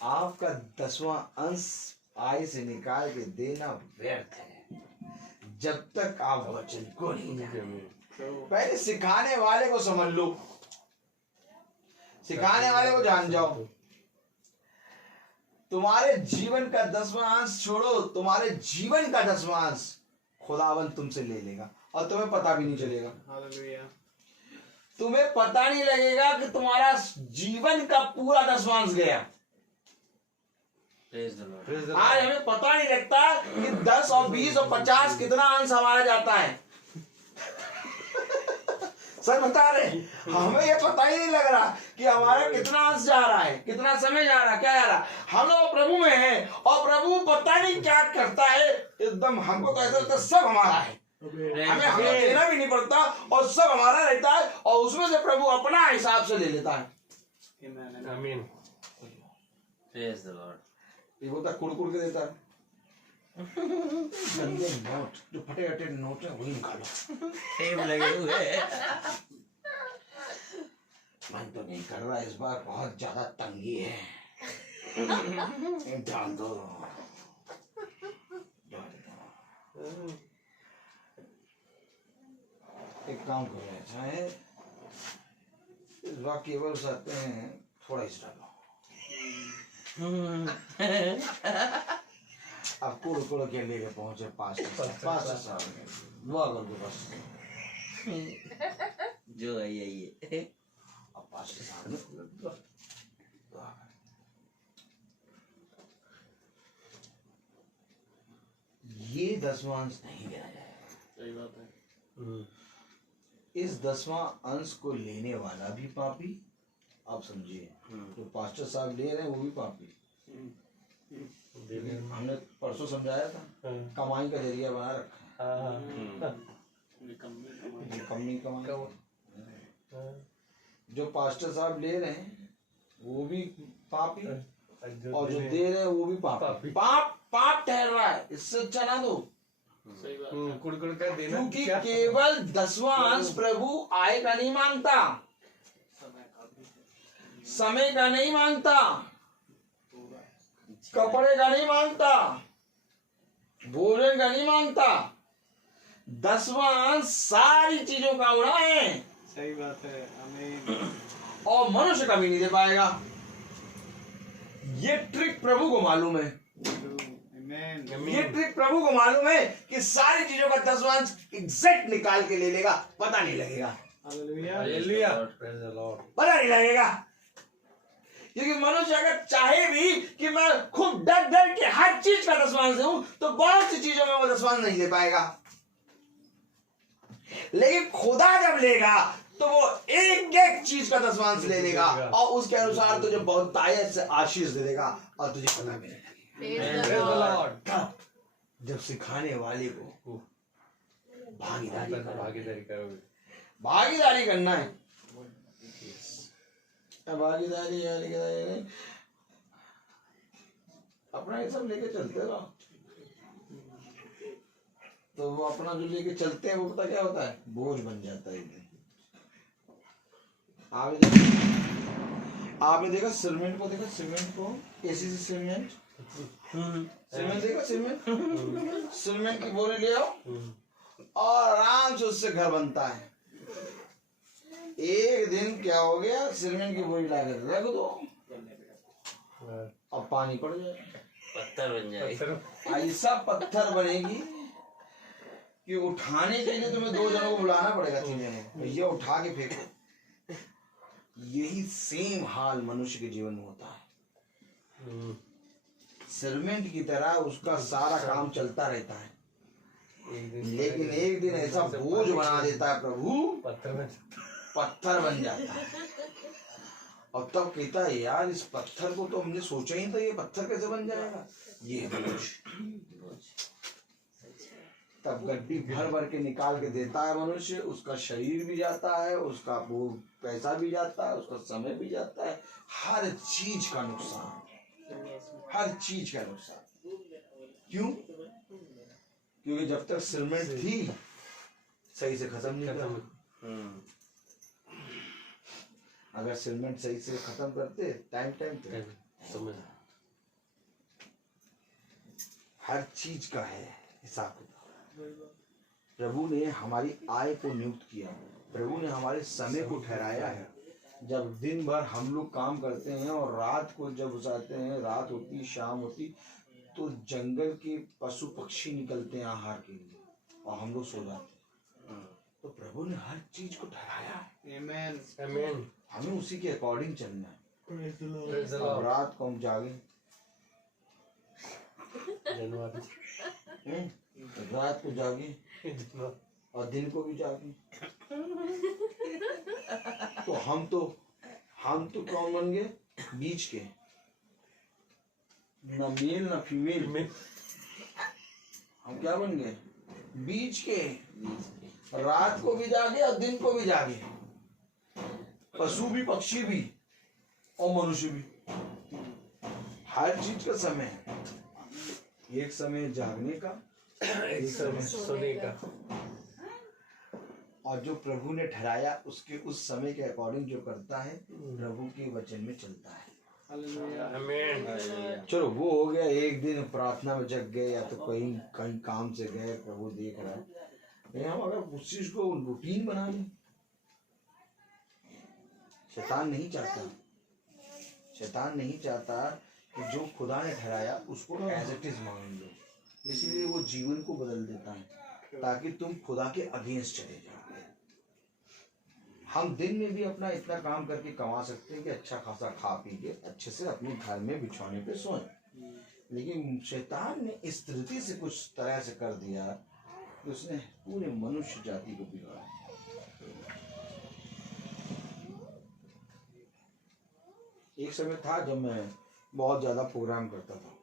आपका 10वां अंश आय से निकाल के देना व्यर्थ है जब तक आप वचन को नहीं जाने। पहले सिखाने वाले को समझ लो, सिखाने वाले को जान जाओ। तुम्हारे जीवन का 10वां अंश छोड़ो, तुम्हारे जीवन का 10वां अंश खुदावन तुमसे ले लेगा और तुम्हें पता भी नहीं चलेगा। हालेलुया। तुम्हें पता नहीं लगेगा कि तुम्हारा जीवन का पूरा दसवांश गया। आज हमें पता नहीं लगता कि 10 और 20 और 50 कितना अंश हमारा जाता है। सर बता रहे, हमें ये पता ही नहीं लग रहा कि हमारा कितना अंश जा रहा है, कितना समय जा रहा है, क्या जा रहा है। हम लोग प्रभु में हैं और प्रभु पता नहीं क्या करता है, एकदम हमको तो ऐसा लगता है सब हमारा है, हमें देना भी नहीं पड़ता और सब हमारा रहता है और उसमें से प्रभु अपना हिसाब से ले लेता है। आमीन। ये बोलता कुड़ के देता है। गंदे नोट, जो फटे फटे नोट है वही निकालो। टेप लगे हुए मन तो नहीं कर रहा, इस बार बहुत ज्यादा तंगी है। डाल दो। एक काम करो, अच्छा है इस बार केवल सकते हैं थोड़ा ही डालो। अब कुड़ के लेके पहुंचे 5 साल में दुआ कर दो बस। जो है ये अब 5 साल में दुआ कर। ये दसवांश नहीं देना जाएगा। सही बात है। इस 10वां अंश को लेने वाला भी पापी, आप समझिए, जो पास्टर साहब ले रहे हैं वो भी पापी। हमने परसों समझाया था, कमाई का जरिया बना रखा है, कमी कमाई। जो पास्टर साहब ले रहे हैं वो भी पापी और जो दे रहे हैं वो भी पापी। पाप ठहर रहा है, इससे अच्छा ना दो। कुड़ कर देना, क्योंकि केवल 10वां अंश प्रभु आय का नहीं मांगता, समय का नहीं मांगता, कपड़े का नहीं मांगता, भोजन का नहीं मांगता। 10वां अंश सारी चीजों का उड़ा है। सही बात है। आमीन। और मनुष्य कभी नहीं दे पाएगा। ये ट्रिक प्रभु को मालूम है। ये ट्रिक प्रभु को मालूम है कि सारी चीजों का 10वां अंश एग्जैक्ट निकाल के ले लेगा, पता नहीं लगेगा। Hallelujah, praise the Lord. पता नहीं लगेगा, क्योंकि मनुष्य अगर चाहे भी कि मैं खूब डर के हर चीज का 10वां दूं तो बहुत सी चीजों में वो 10वां नहीं ले पाएगा। लेकिन खुदा जब लेगा तो वो एक एक चीज का 10वां ले लेगा और उसके अनुसार तुझे बहुत तायत से आशीष दे देगा और तुझे पता भी नहीं लगेगा। जब सिखाने वाले को भागीदारी करोगे, भागीदारी करना है। भागीदारी अपना ये सब लेके चलते रहो, तो वो अपना जो लेके चलते हैं वो पता क्या होता है, बोझ बन जाता है। आपने देखा सीमेंट को, देखा सीमेंट को, एसी सीमेंट देखा, सीमेंट की बोरी ले आओ और आराम से उससे घर बनता है। एक दिन क्या हो गया, सीमेंट की बोरी लाकर रख दो, अब पानी पड़ जाए, पत्थर बन जाएगी। ऐसा पत्थर बनेगी कि उठाने के लिए तुम्हें 2 जनों को बुलाना पड़ेगा, 3 जनों को, भैया उठा के फेंको। यही सेम हाल मनुष्य के जीवन में होता है। सीमेंट की तरह उसका सारा काम चलता रहता है, लेकिन एक दिन ऐसा बोझ बना देता है प्रभु, पत्थर बन जाता है। और तब कहता है यार इस पत्थर को तो हमने सोचा ही था, ये पत्थर कैसे बन जाएगा, ये बोझ। तब गड्डी भर भर के निकाल के देता है मनुष्य, उसका शरीर भी जाता है, उसका वो पैसा भी जाता है, उसका समय भी जाता है, हर चीज का नुकसान, हर चीज का नुकसान। क्यों? क्योंकि जब तक सीमेंट थी सही से खत्म नहीं हुआ। अगर सीमेंट सही से खत्म करते टाइम तो हर चीज का है हिसाब किताब। प्रभु ने हमारी आय को नियुक्त किया, प्रभु ने हमारे समय को ठहराया है। जब दिन भर हम लोग काम करते हैं और रात को जब उसाते हैं, रात होती शाम होती, तो जंगल के पशु पक्षी निकलते हैं आहार के लिए और हम लोग सो जाते हैं। तो प्रभु ने हर चीज को ठहराया, Amen. आमीन। हमें उसी के अकॉर्डिंग चलना है। Praise the Lord। अब रात को हम जागे, धन्यवाद। रात को जागे और दिन को भी जागे, तो हम तो कौन बन गए? बीच के, ना मेल ना फीमेल, हम क्या बन गए? बीच के। रात को भी जागे और दिन को भी जागे, पशु भी, पक्षी भी और मनुष्य भी। हर चीज का समय है, एक समय जागने का, एक समय सोने का। और जो प्रभु ने ठहराया उसके उस समय के अकॉर्डिंग जो करता है, प्रभु के वचन में चलता है। Hallelujah. आमीन। चलो वो हो गया, एक दिन प्रार्थना में जग गए या तो कहीं कहीं काम से गए, प्रभु देख रहा है। नहीं, हम अगर उस चीज को रूटीन बना लें, शैतान नहीं चाहता कि जो खुदा ने ठहराया उसको एज इट इज मान लो, इसलिए वो जीवन को बदल देता है ताकि तुम खुदा के अगेंस्ट चले जाओ। हम दिन में भी अपना इतना काम करके कमा सकते हैं कि अच्छा खासा खा पी के अच्छे से अपने घर में बिछौने पे सोएं, लेकिन शैतान ने इस स्थिति से कुछ तरह से कर दिया कि उसने पूरे मनुष्य जाति को बिगाड़ा। एक समय था जब मैं बहुत ज्यादा प्रोग्राम करता था,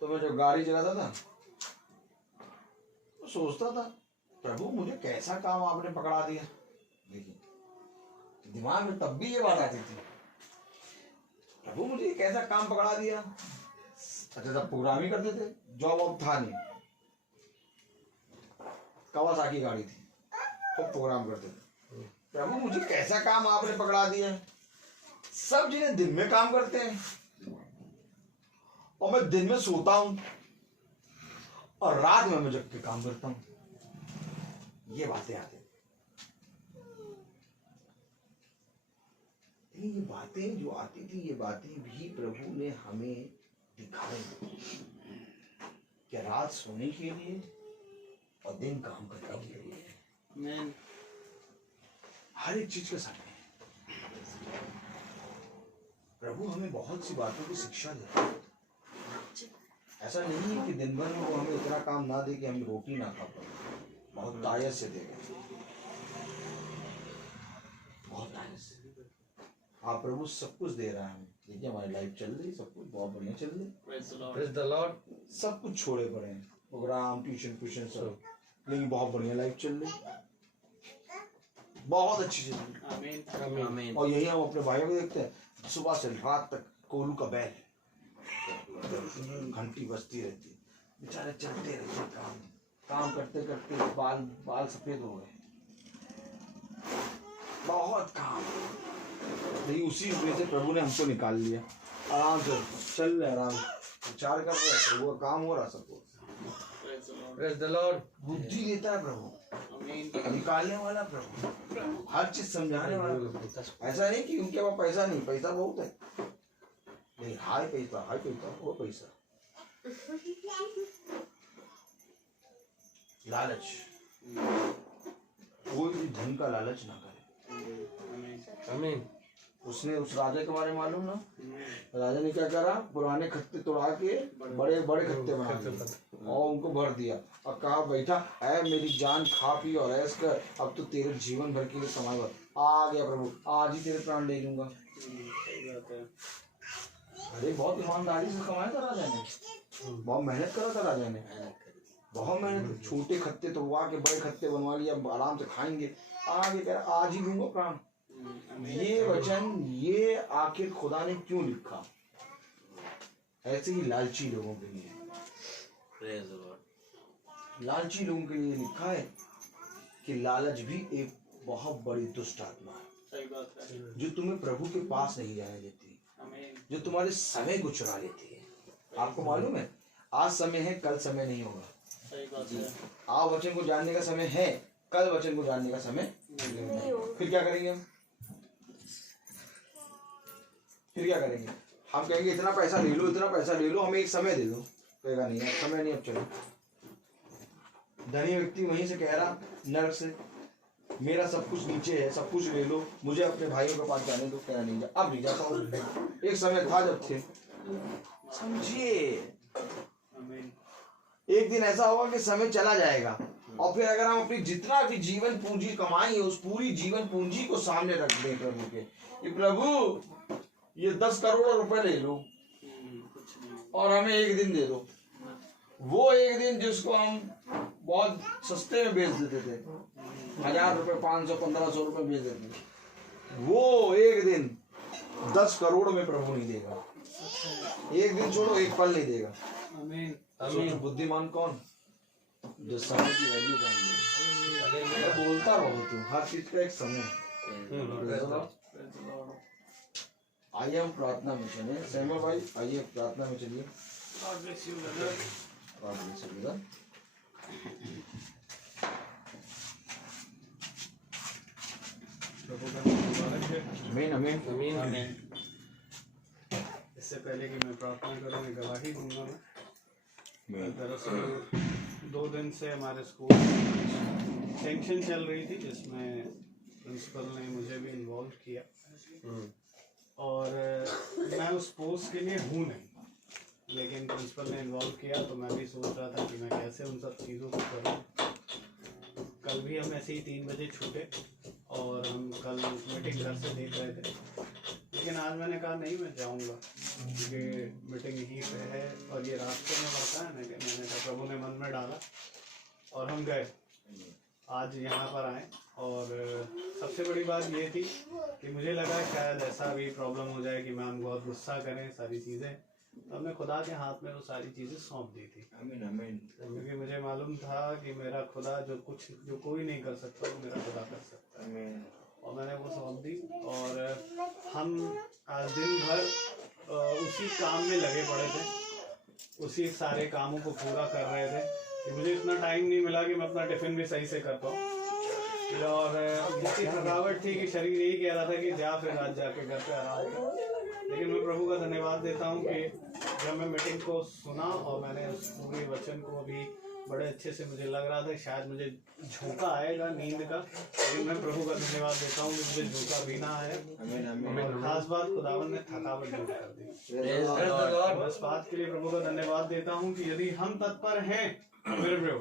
तो मैं जब गाड़ी चलाता था तो सोचता था, प्रभु मुझे कैसा काम आपने पकड़ा दिया। देखिए दिमाग में तब भी ये बात आती थी, प्रभु मुझे कैसा काम पकड़ा दिया। अच्छा तब प्रोग्राम ही करते थे, जॉब अब था नहीं, कवासाकी गाड़ी थी, तो प्रोग्राम करते थे। प्रभु मुझे कैसा काम आपने पकड़ा दिया। सब जिन्हें दिन में काम करते हैं और मैं दिन में सोता हूं और रात में मैं जग के काम करता हूं। ये बातें आती, ये बातें जो आती थी, ये बातें भी प्रभु ने हमें दिखाई कि रात सोने के लिए और दिन काम करने के लिए। Amen. हर एक चीज का समय है। प्रभु हमें बहुत सी बातों की शिक्षा देता है। ऐसा नहीं है कि दिन भर में वो हमें इतना काम ना दे कि हम रोटी ना खा पाए, बहुत तायत से देगा, बहुत तायत से। हाँ प्रभु सब कुछ दे रहा है हमें। देखिए हमारी लाइफ चल रही, सब कुछ बहुत बढ़िया चल रही, Praise the Lord. Praise the Lord। सब कुछ छोड़े पड़े हैं, प्रोग्राम, ट्यूशन सब, लेकिन बहुत बढ़िया लाइफ चल रही, बहुत अच्छी चल रही। Amen. आमीन। और यही हम अपने भाइयों को देखते हैं, सुबह से रात तक कोलू का बैल, घंटी बजती रहती, बेचारे चलते रहते, काम करते करते बाल सफेद हो गए, बहुत काम। लेकिन उसी में से प्रभु ने हमको निकाल लिया, आराम से चल रहे, आराम विचार कर रहे, प्रभु का काम हो रहा सब कुछ। Praise the Lord. Praise the Lord। बुद्धि देता है प्रभु, Amen. निकालने वाला प्रभु, हर चीज समझाने वाला। ऐसा नहीं कि उनके पास पैसा नहीं, पैसा बहुत है, नहीं हाई पैसा वो पैसा। लालच, कोई भी धन का लालच ना करे। Amen. आमीन। उसने उस राजा के बारे में मालूम ना, राजा ने क्या करा, पुराने खत्ते तोड़ा के बड़े बड़े खत्ते बना दिए और उनको भर दिया और कहा बैठा ऐ मेरी जान खा पी और ऐश कर, अब तो तेरे जीवन भर के लिए कमाई भर। आ गया प्रभु, आज ही तेरे प्राण ले लूंगा। सही बात है। अरे बहुत ईमानदारी से कमाया था राजा ने, बहुत मेहनत करा था राजा ने, बहुत मेहनत। छोटे खत्ते तोड़वा के बड़े खत्ते बनवा लिया, आराम से खाएंगे। आगे कह रहा आज ही लूंगा प्राण। ये वचन ये आखिर खुदा ने क्यों लिखा? ऐसे ही लालची लोगों के लिए, लालची लोगों के लिए लिखा है कि लालच भी एक बहुत बड़ी दुष्ट आत्मा है, सही बात है। जो तुम्हें प्रभु के पास नहीं जाने देती, आमीन। जो तुम्हारे समय को चुरा लेती है। आपको मालूम है आज समय है, कल समय नहीं होगा। सही बात है। आज वचन को जानने का समय है, कल वचन को जानने का समय नहीं होगा। फिर क्या करेंगे हम? फिर क्या करेंगे? हम कहेंगे इतना पैसा ले लो, इतना पैसा ले लो, हमें एक समय दे दो। कहेगा नहीं अब समय नहीं, अब चलो। धनी व्यक्ति वहीं से कह रहा नर्क से, मेरा सब कुछ नीचे है, सब कुछ ले लो, मुझे अपने भाइयों के पास जाने दो। कहना नहीं जा, अब नहीं जाता हूँ। एक समय था जब थे, समझिए। एक दिन ऐसा होगा कि समय चला जाएगा और फिर अगर हम अपनी जितना भी जीवन पूंजी कमाई है उस पूरी जीवन पूंजी को सामने रख दें प्रभु के, कि प्रभु ये 10 करोड़ रुपए ले लो और हमें एक दिन दे दो। वो एक दिन जिसको हम बहुत सस्ते में बेच देते थे, 1000 रुपए, 500, 1500 रुपए बेच देते थे, वो एक दिन 10 करोड़ में प्रभु नहीं देगा। एक दिन छोड़ो, एक पल नहीं देगा। सोचो बुद्धिमान कौन, जो समय की वैल्यू जान ले। मैं बोलता बहुत हूँ, हर चीज का एक समय है। आइए हम प्रार्थना में चले। सैमुअल भाई आइए प्रार्थना में चलिए। आमीन आमीन आमीन। इससे पहले कि मैं प्रार्थना करूँ, मैं गवाही दूंगा। मैं दरअसल 2 दिन से हमारे स्कूल में टेंशन चल रही थी, जिसमें प्रिंसिपल ने मुझे भी इन्वॉल्व किया और मैं उस पोस्ट के लिए हूँ नहीं, लेकिन प्रिंसिपल ने इन्वॉल्व किया तो मैं भी सोच रहा था कि मैं कैसे उन सब चीज़ों को करूँ। कल भी हम ऐसे ही 3 बजे छूटे और हम कल मीटिंग घर से देख रहे थे, लेकिन आज मैंने कहा नहीं मैं जाऊंगा क्योंकि मीटिंग यहीं पे है और ये रास्ते में पड़ता है ना, कि मैंने कहा प्रभु ने मन में डाला और हम गए, आज यहाँ पर आए। और सबसे बड़ी बात ये थी कि मुझे लगा शायद ऐसा भी प्रॉब्लम हो जाए कि मैम बहुत गुस्सा करें सारी चीज़ें, तो हमने खुदा के हाथ में वो सारी चीज़ें सौंप दी थी। आमीन आमीन। क्योंकि मुझे मालूम था कि मेरा खुदा जो कोई नहीं कर सकता वो मेरा खुदा कर सकता है। आमीन। और मैंने वो सौंप दी और हम आज दिन भर उसी काम में लगे पड़े थे, उसी सारे कामों को पूरा कर रहे थे कि मुझे इतना टाइम नहीं मिला कि मैं अपना टिफिन भी सही से कर पाऊँ। और इतनी थकावट थी कि शरीर यही कह रहा था कि जा फिर आज जाके घर पे आराम कर। लेकिन मैं प्रभु का धन्यवाद देता हूँ कि जब मैं मीटिंग को सुना और मैंने उस पूरे वचन को अभी बड़े अच्छे से, मुझे लग रहा था शायद मुझे झोंका आएगा नींद का, लेकिन मैं प्रभु का धन्यवाद देता हूँ कि मुझे झोंका भी ना आया। और खास बात खुदावन ने थकावट दूर कर दी। इस बात के लिए प्रभु का धन्यवाद देता हूँ कि यदि हम तत्पर हैं मेरे प्रभु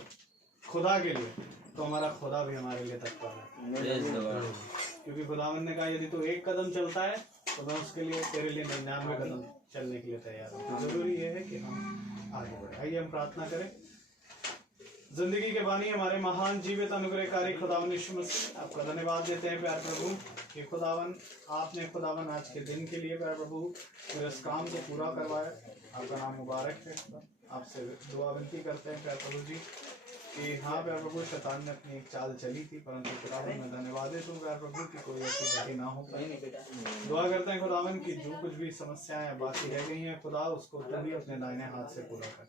खुदा के लिए, तो हमारा खुदा भी हमारे लिए तत्पर है। क्योंकि खुदावन ने कहा यदि तू 1 कदम चलता है तो मैं उसके लिए तेरे लिए 99 कदम चलने के लिए तैयार हूँ। जरूरी ये है कि हम आगे बढ़े। आइए हम प्रार्थना करें। जिंदगी के बानी हमारे महान जीवित अनुग्रहकारी खुदावन यीशु मसीह, आपका धन्यवाद देते हैं प्यार प्रभु कि खुदावन आपने खुदावन आज के दिन के लिए प्यार प्रभु मेरे इस काम को पूरा करवाया। आपका नाम मुबारक है। आपसे दुआ विनती करते हैं प्यार प्रभु जी कि हाँ प्यार प्रभु, शैतान ने अपनी एक चाल चली थी, परंतु खुदावन मैं धन्यवाद देता हूँ प्यार प्रभु कि कोई ऐसी गति ना हो। दुआ करते हैं खुदावन की जो कुछ भी समस्याएं बाकी रह गई हैं खुदा, उसको तुम भी अपने दाहिने हाथ से पूरा कर।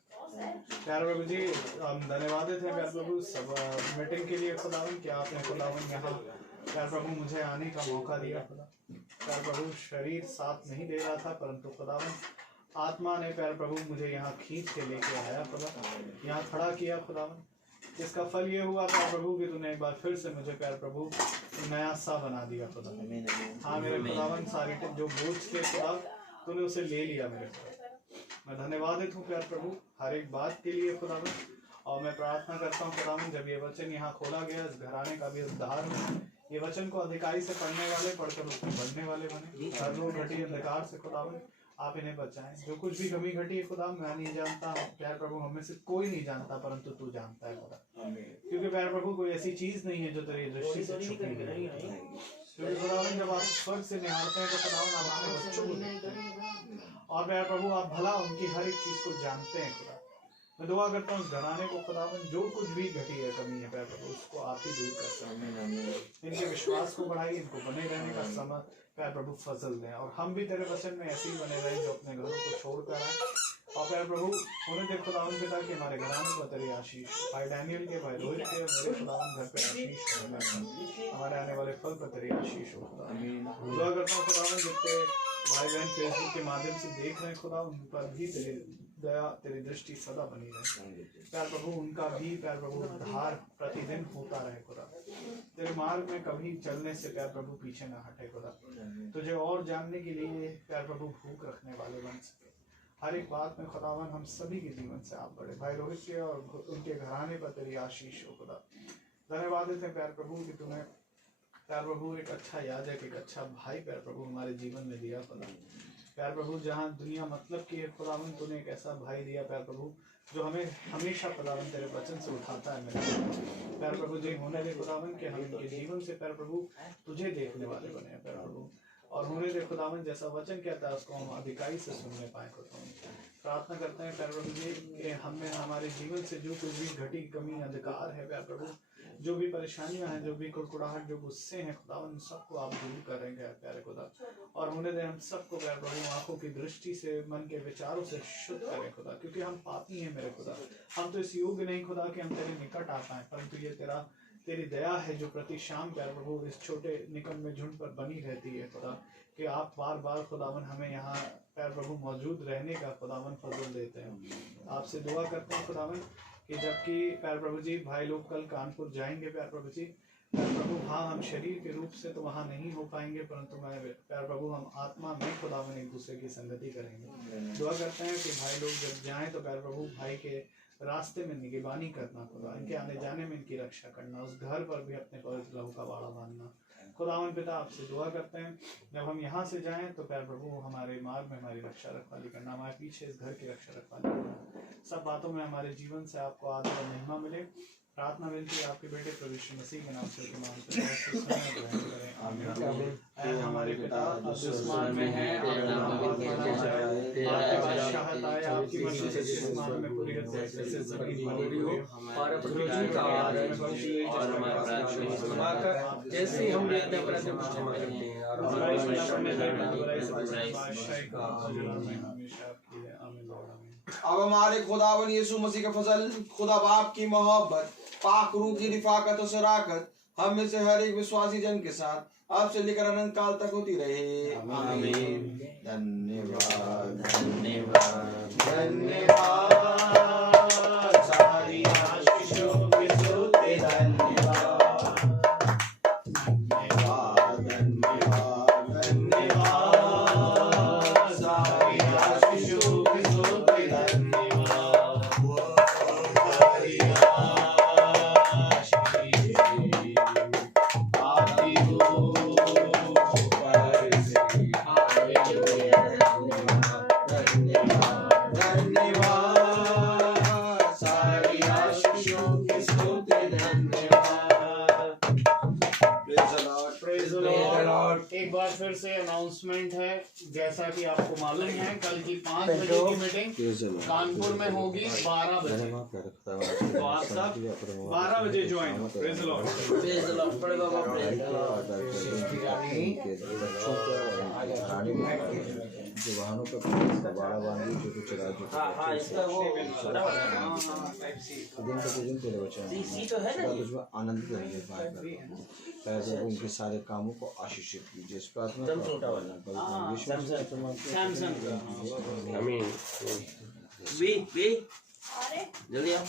प्यार प्रभु जी हम धन्यवाद देते हैं प्यार प्रभु सब मीटिंग के लिए खुदावन कि आपने खुदावन यहाँ प्यार प्रभु मुझे आने का मौका दिया। खुदा प्यार प्रभु शरीर साथ नहीं दे रहा था, परंतु खुदावन आत्मा ने प्यार प्रभु मुझे यहाँ खींच के लेके आया खुदा, यहाँ खड़ा किया खुदावन। इसका फल ये हुआ प्यार प्रभु कि तूने एक बार फिर से मुझे प्यार प्रभु नया सा बना दिया खुदा। हाँ मेरे खुदावन सारी जो बोझ थे खुदा तूने उसे ले लिया मेरे खुदा। मैं धन्यवादित हूँ प्यार प्रभु हर एक बात के लिए खुदावन। और मैं प्रार्थना करता हूँ खुदावन जब ये वचन यहाँ खोला गया, इस घराने का भी उद्धार हो, ये वचन को अधिकारी से पढ़ने वाले पढ़कर उसमें बढ़ने वाले बने। हर रोग घटी अंधकार से खुदावन आप इन्हें बचाएं। जो कुछ भी कमी घटी है खुदा मैं नहीं जानता हूँ प्यार प्रभु, हमें से कोई नहीं जानता, परंतु तू जानता है खुदा। क्योंकि प्यार प्रभु कोई ऐसी चीज नहीं है जो तेरी दृष्टि से छुपी है। क्योंकि खुदावन जब आप स्वर्ग से निहारते हैं तो खुदावन आप अपने बच्चों को देखते हैं और प्यार प्रभु आप भला उनकी हर एक चीज को जानते हैं खुदा। मैं दुआ करता हूँ घराने को खुदावन जो कुछ भी घटी है कमी है प्यार प्रभु उसको आप ही दूर कर सकते। इनके विश्वास को बढ़ाइए, इनको बने रहने का समय प्यार प्रभु फजल दें और हम भी तेरे वचन में ऐसे ही बने रहें जो अपने घरों को छोड़कर आए। और प्यार प्रभु उन्हें देख खुदावन पिता कि हमारे घरानों को तेरी आशीष, भाई डैनियल के, भाई रोहित के, मेरे खुदावन घर पे आशीष, हमारे आने वाले फल पर तेरी आशीष हो। दुआ करता हूँ खुदावन जितने भाई बहन फेसबुक के माध्यम से देख रहे हैं खुदा उन पर भी तेरे दया तेरी दृष्टि सदा बनी रहे। प्यार प्रभु उनका भी प्यार प्रभु उद्धार प्रतिदिन होता रहे खुदा। तेरे मार्ग में कभी चलने से प्यार प्रभु पीछे ना हटे खुदा। तुझे और जानने के लिए प्यार प्रभु भूख रखने वाले बन सके। हर एक बात में खुदावन हम सभी के जीवन से आप बड़े। भाई रोहित के और उनके घराने पर तेरी आशीष हो खुदा। धन्यवाद देते हैं प्यार प्रभु कि तूने प्यार प्रभु एक अच्छा याजक, एक अच्छा भाई प्यार प्रभु हमारे जीवन में दिया खुदा। प्यार प्रभु जहाँ दुनिया मतलब की है खुदावन, तूने एक ऐसा भाई दिया प्यार प्रभु जो हमें हमेशा खुदावन तेरे वचन से उठाता है मेरे प्यार प्रभु। जी होने दे खुदावन कि हम इनके जीवन से प्यार प्रभु तुझे देखने वाले बने हैं प्यार प्रभु। और होने दे खुदावन जैसा वचन कहता है उसको हम अधिकारी से सुनने पाए खुदावन। प्रार्थना करते हैं प्यार प्रभु जी कि हमें हमारे जीवन से जो कुछ भी घटी कमी अंधकार है प्यार प्रभु, जो भी परेशानियां हैं, जो भी कुड़कुड़ाहट, जो गुस्से हैं खुदावन, सबको आप दूर करेंगे प्यारे खुदा। और होने दे हम सबको प्यार प्रभु आंखों की दृष्टि से, मन के विचारों से शुद्ध करें खुदा, क्योंकि हम पापी हैं मेरे खुदा। हम तो इस योग्य नहीं खुदा कि हम तेरे निकट आ पाए, परंतु ये तेरी दया है जो प्रति शाम प्यार प्रभु इस छोटे निकम्मे झुंड पर बनी रहती है खुदा, कि आप बार बार खुदावन हमें यहाँ प्यार प्रभु मौजूद रहने का खुदावन फजल देते हैं। आपसे दुआ करते हैं खुदावन कि जबकि प्यार प्रभु जी भाई लोग कल कानपुर जाएंगे प्यार प्रभु जी, प्यार प्रभु हाँ हम शरीर के रूप से तो वहाँ नहीं हो पाएंगे, परंतु मैं प्यार प्रभु हम आत्मा में खुदावन एक दूसरे की संगति करेंगे। दुआ करते हैं कि भाई लोग जब जाएं तो प्यार प्रभु भाई के रास्ते में निगरानी करना खुदा, इनके आने जाने में इनकी रक्षा करना, उस घर पर भी अपने पवित्र लहू का बाड़ा बांधना खुदावन पिता। आपसे दुआ करते हैं जब हम यहाँ से जाएं तो प्यार प्रभु हमारे मार्ग में हमारी रक्षा रखवाली करना, हमारे पीछे इस घर की रक्षा रखवाली करना, सब बातों में हमारे जीवन से आपको आदर और महिमा मिले। प्रार्थना विनती आपके बेटे प्रभु यीशु मसीह के नाम से मांगते हैं, आमीन। हमारे पिता आसमान में है, आपका नाम आपकी बादशाहत आए, आपकी मर्जी जैसे आसमान में पूरी होती है वैसे जमीन पर भी हो। हमारा प्रतिदिन का आहार और हमारा अपराध क्षमा कर जैसे हम भी अपने अपराध को क्षमा करते हैं, और हमारी परीक्षा में न डालना, परंतु बादशाह का हमेशा आपकी है, आमीन लॉर्ड आमीन। अब हमारे खुदावन यीशु मसीह का फजल, खुदा बाप की मोहब्बत, पाक रूह की रिफाकत और शराकत हम में से हर एक विश्वासी जन के साथ अब से लेकर अनंत काल तक होती रहे, आमीन। धन्यवाद धन्यवाद धन्यवाद, सारी आशीषों के सोते धन्यवाद धन्यवाद धन्यवाद धन्यवाद, सारी आशीषों के सोते धन्यवाद। एक बार फिर से अनाउंसमेंट है, जैसा कि आपको मालूम है कल की 5 बजे की मीटिंग कानपुर में होगी 12 बजे, तो आप सब 12 बजे ज्वाइन हो। Praise the Lord, praise the Lord, बड़े बाबा प्रेज द लॉर्ड। जवानों का बाड़ा बांधी जो कुछ राज्य हाँ इसका वो छोटा दिन प्रतिदिन तेरे वचन सी तो है ना, तुझमें आनंदित रहने पाएगा, उनके सारे कामों को आशीषित कीजिए। इस प्रार्थना सैमसंग आमीन। जल्दी आओ।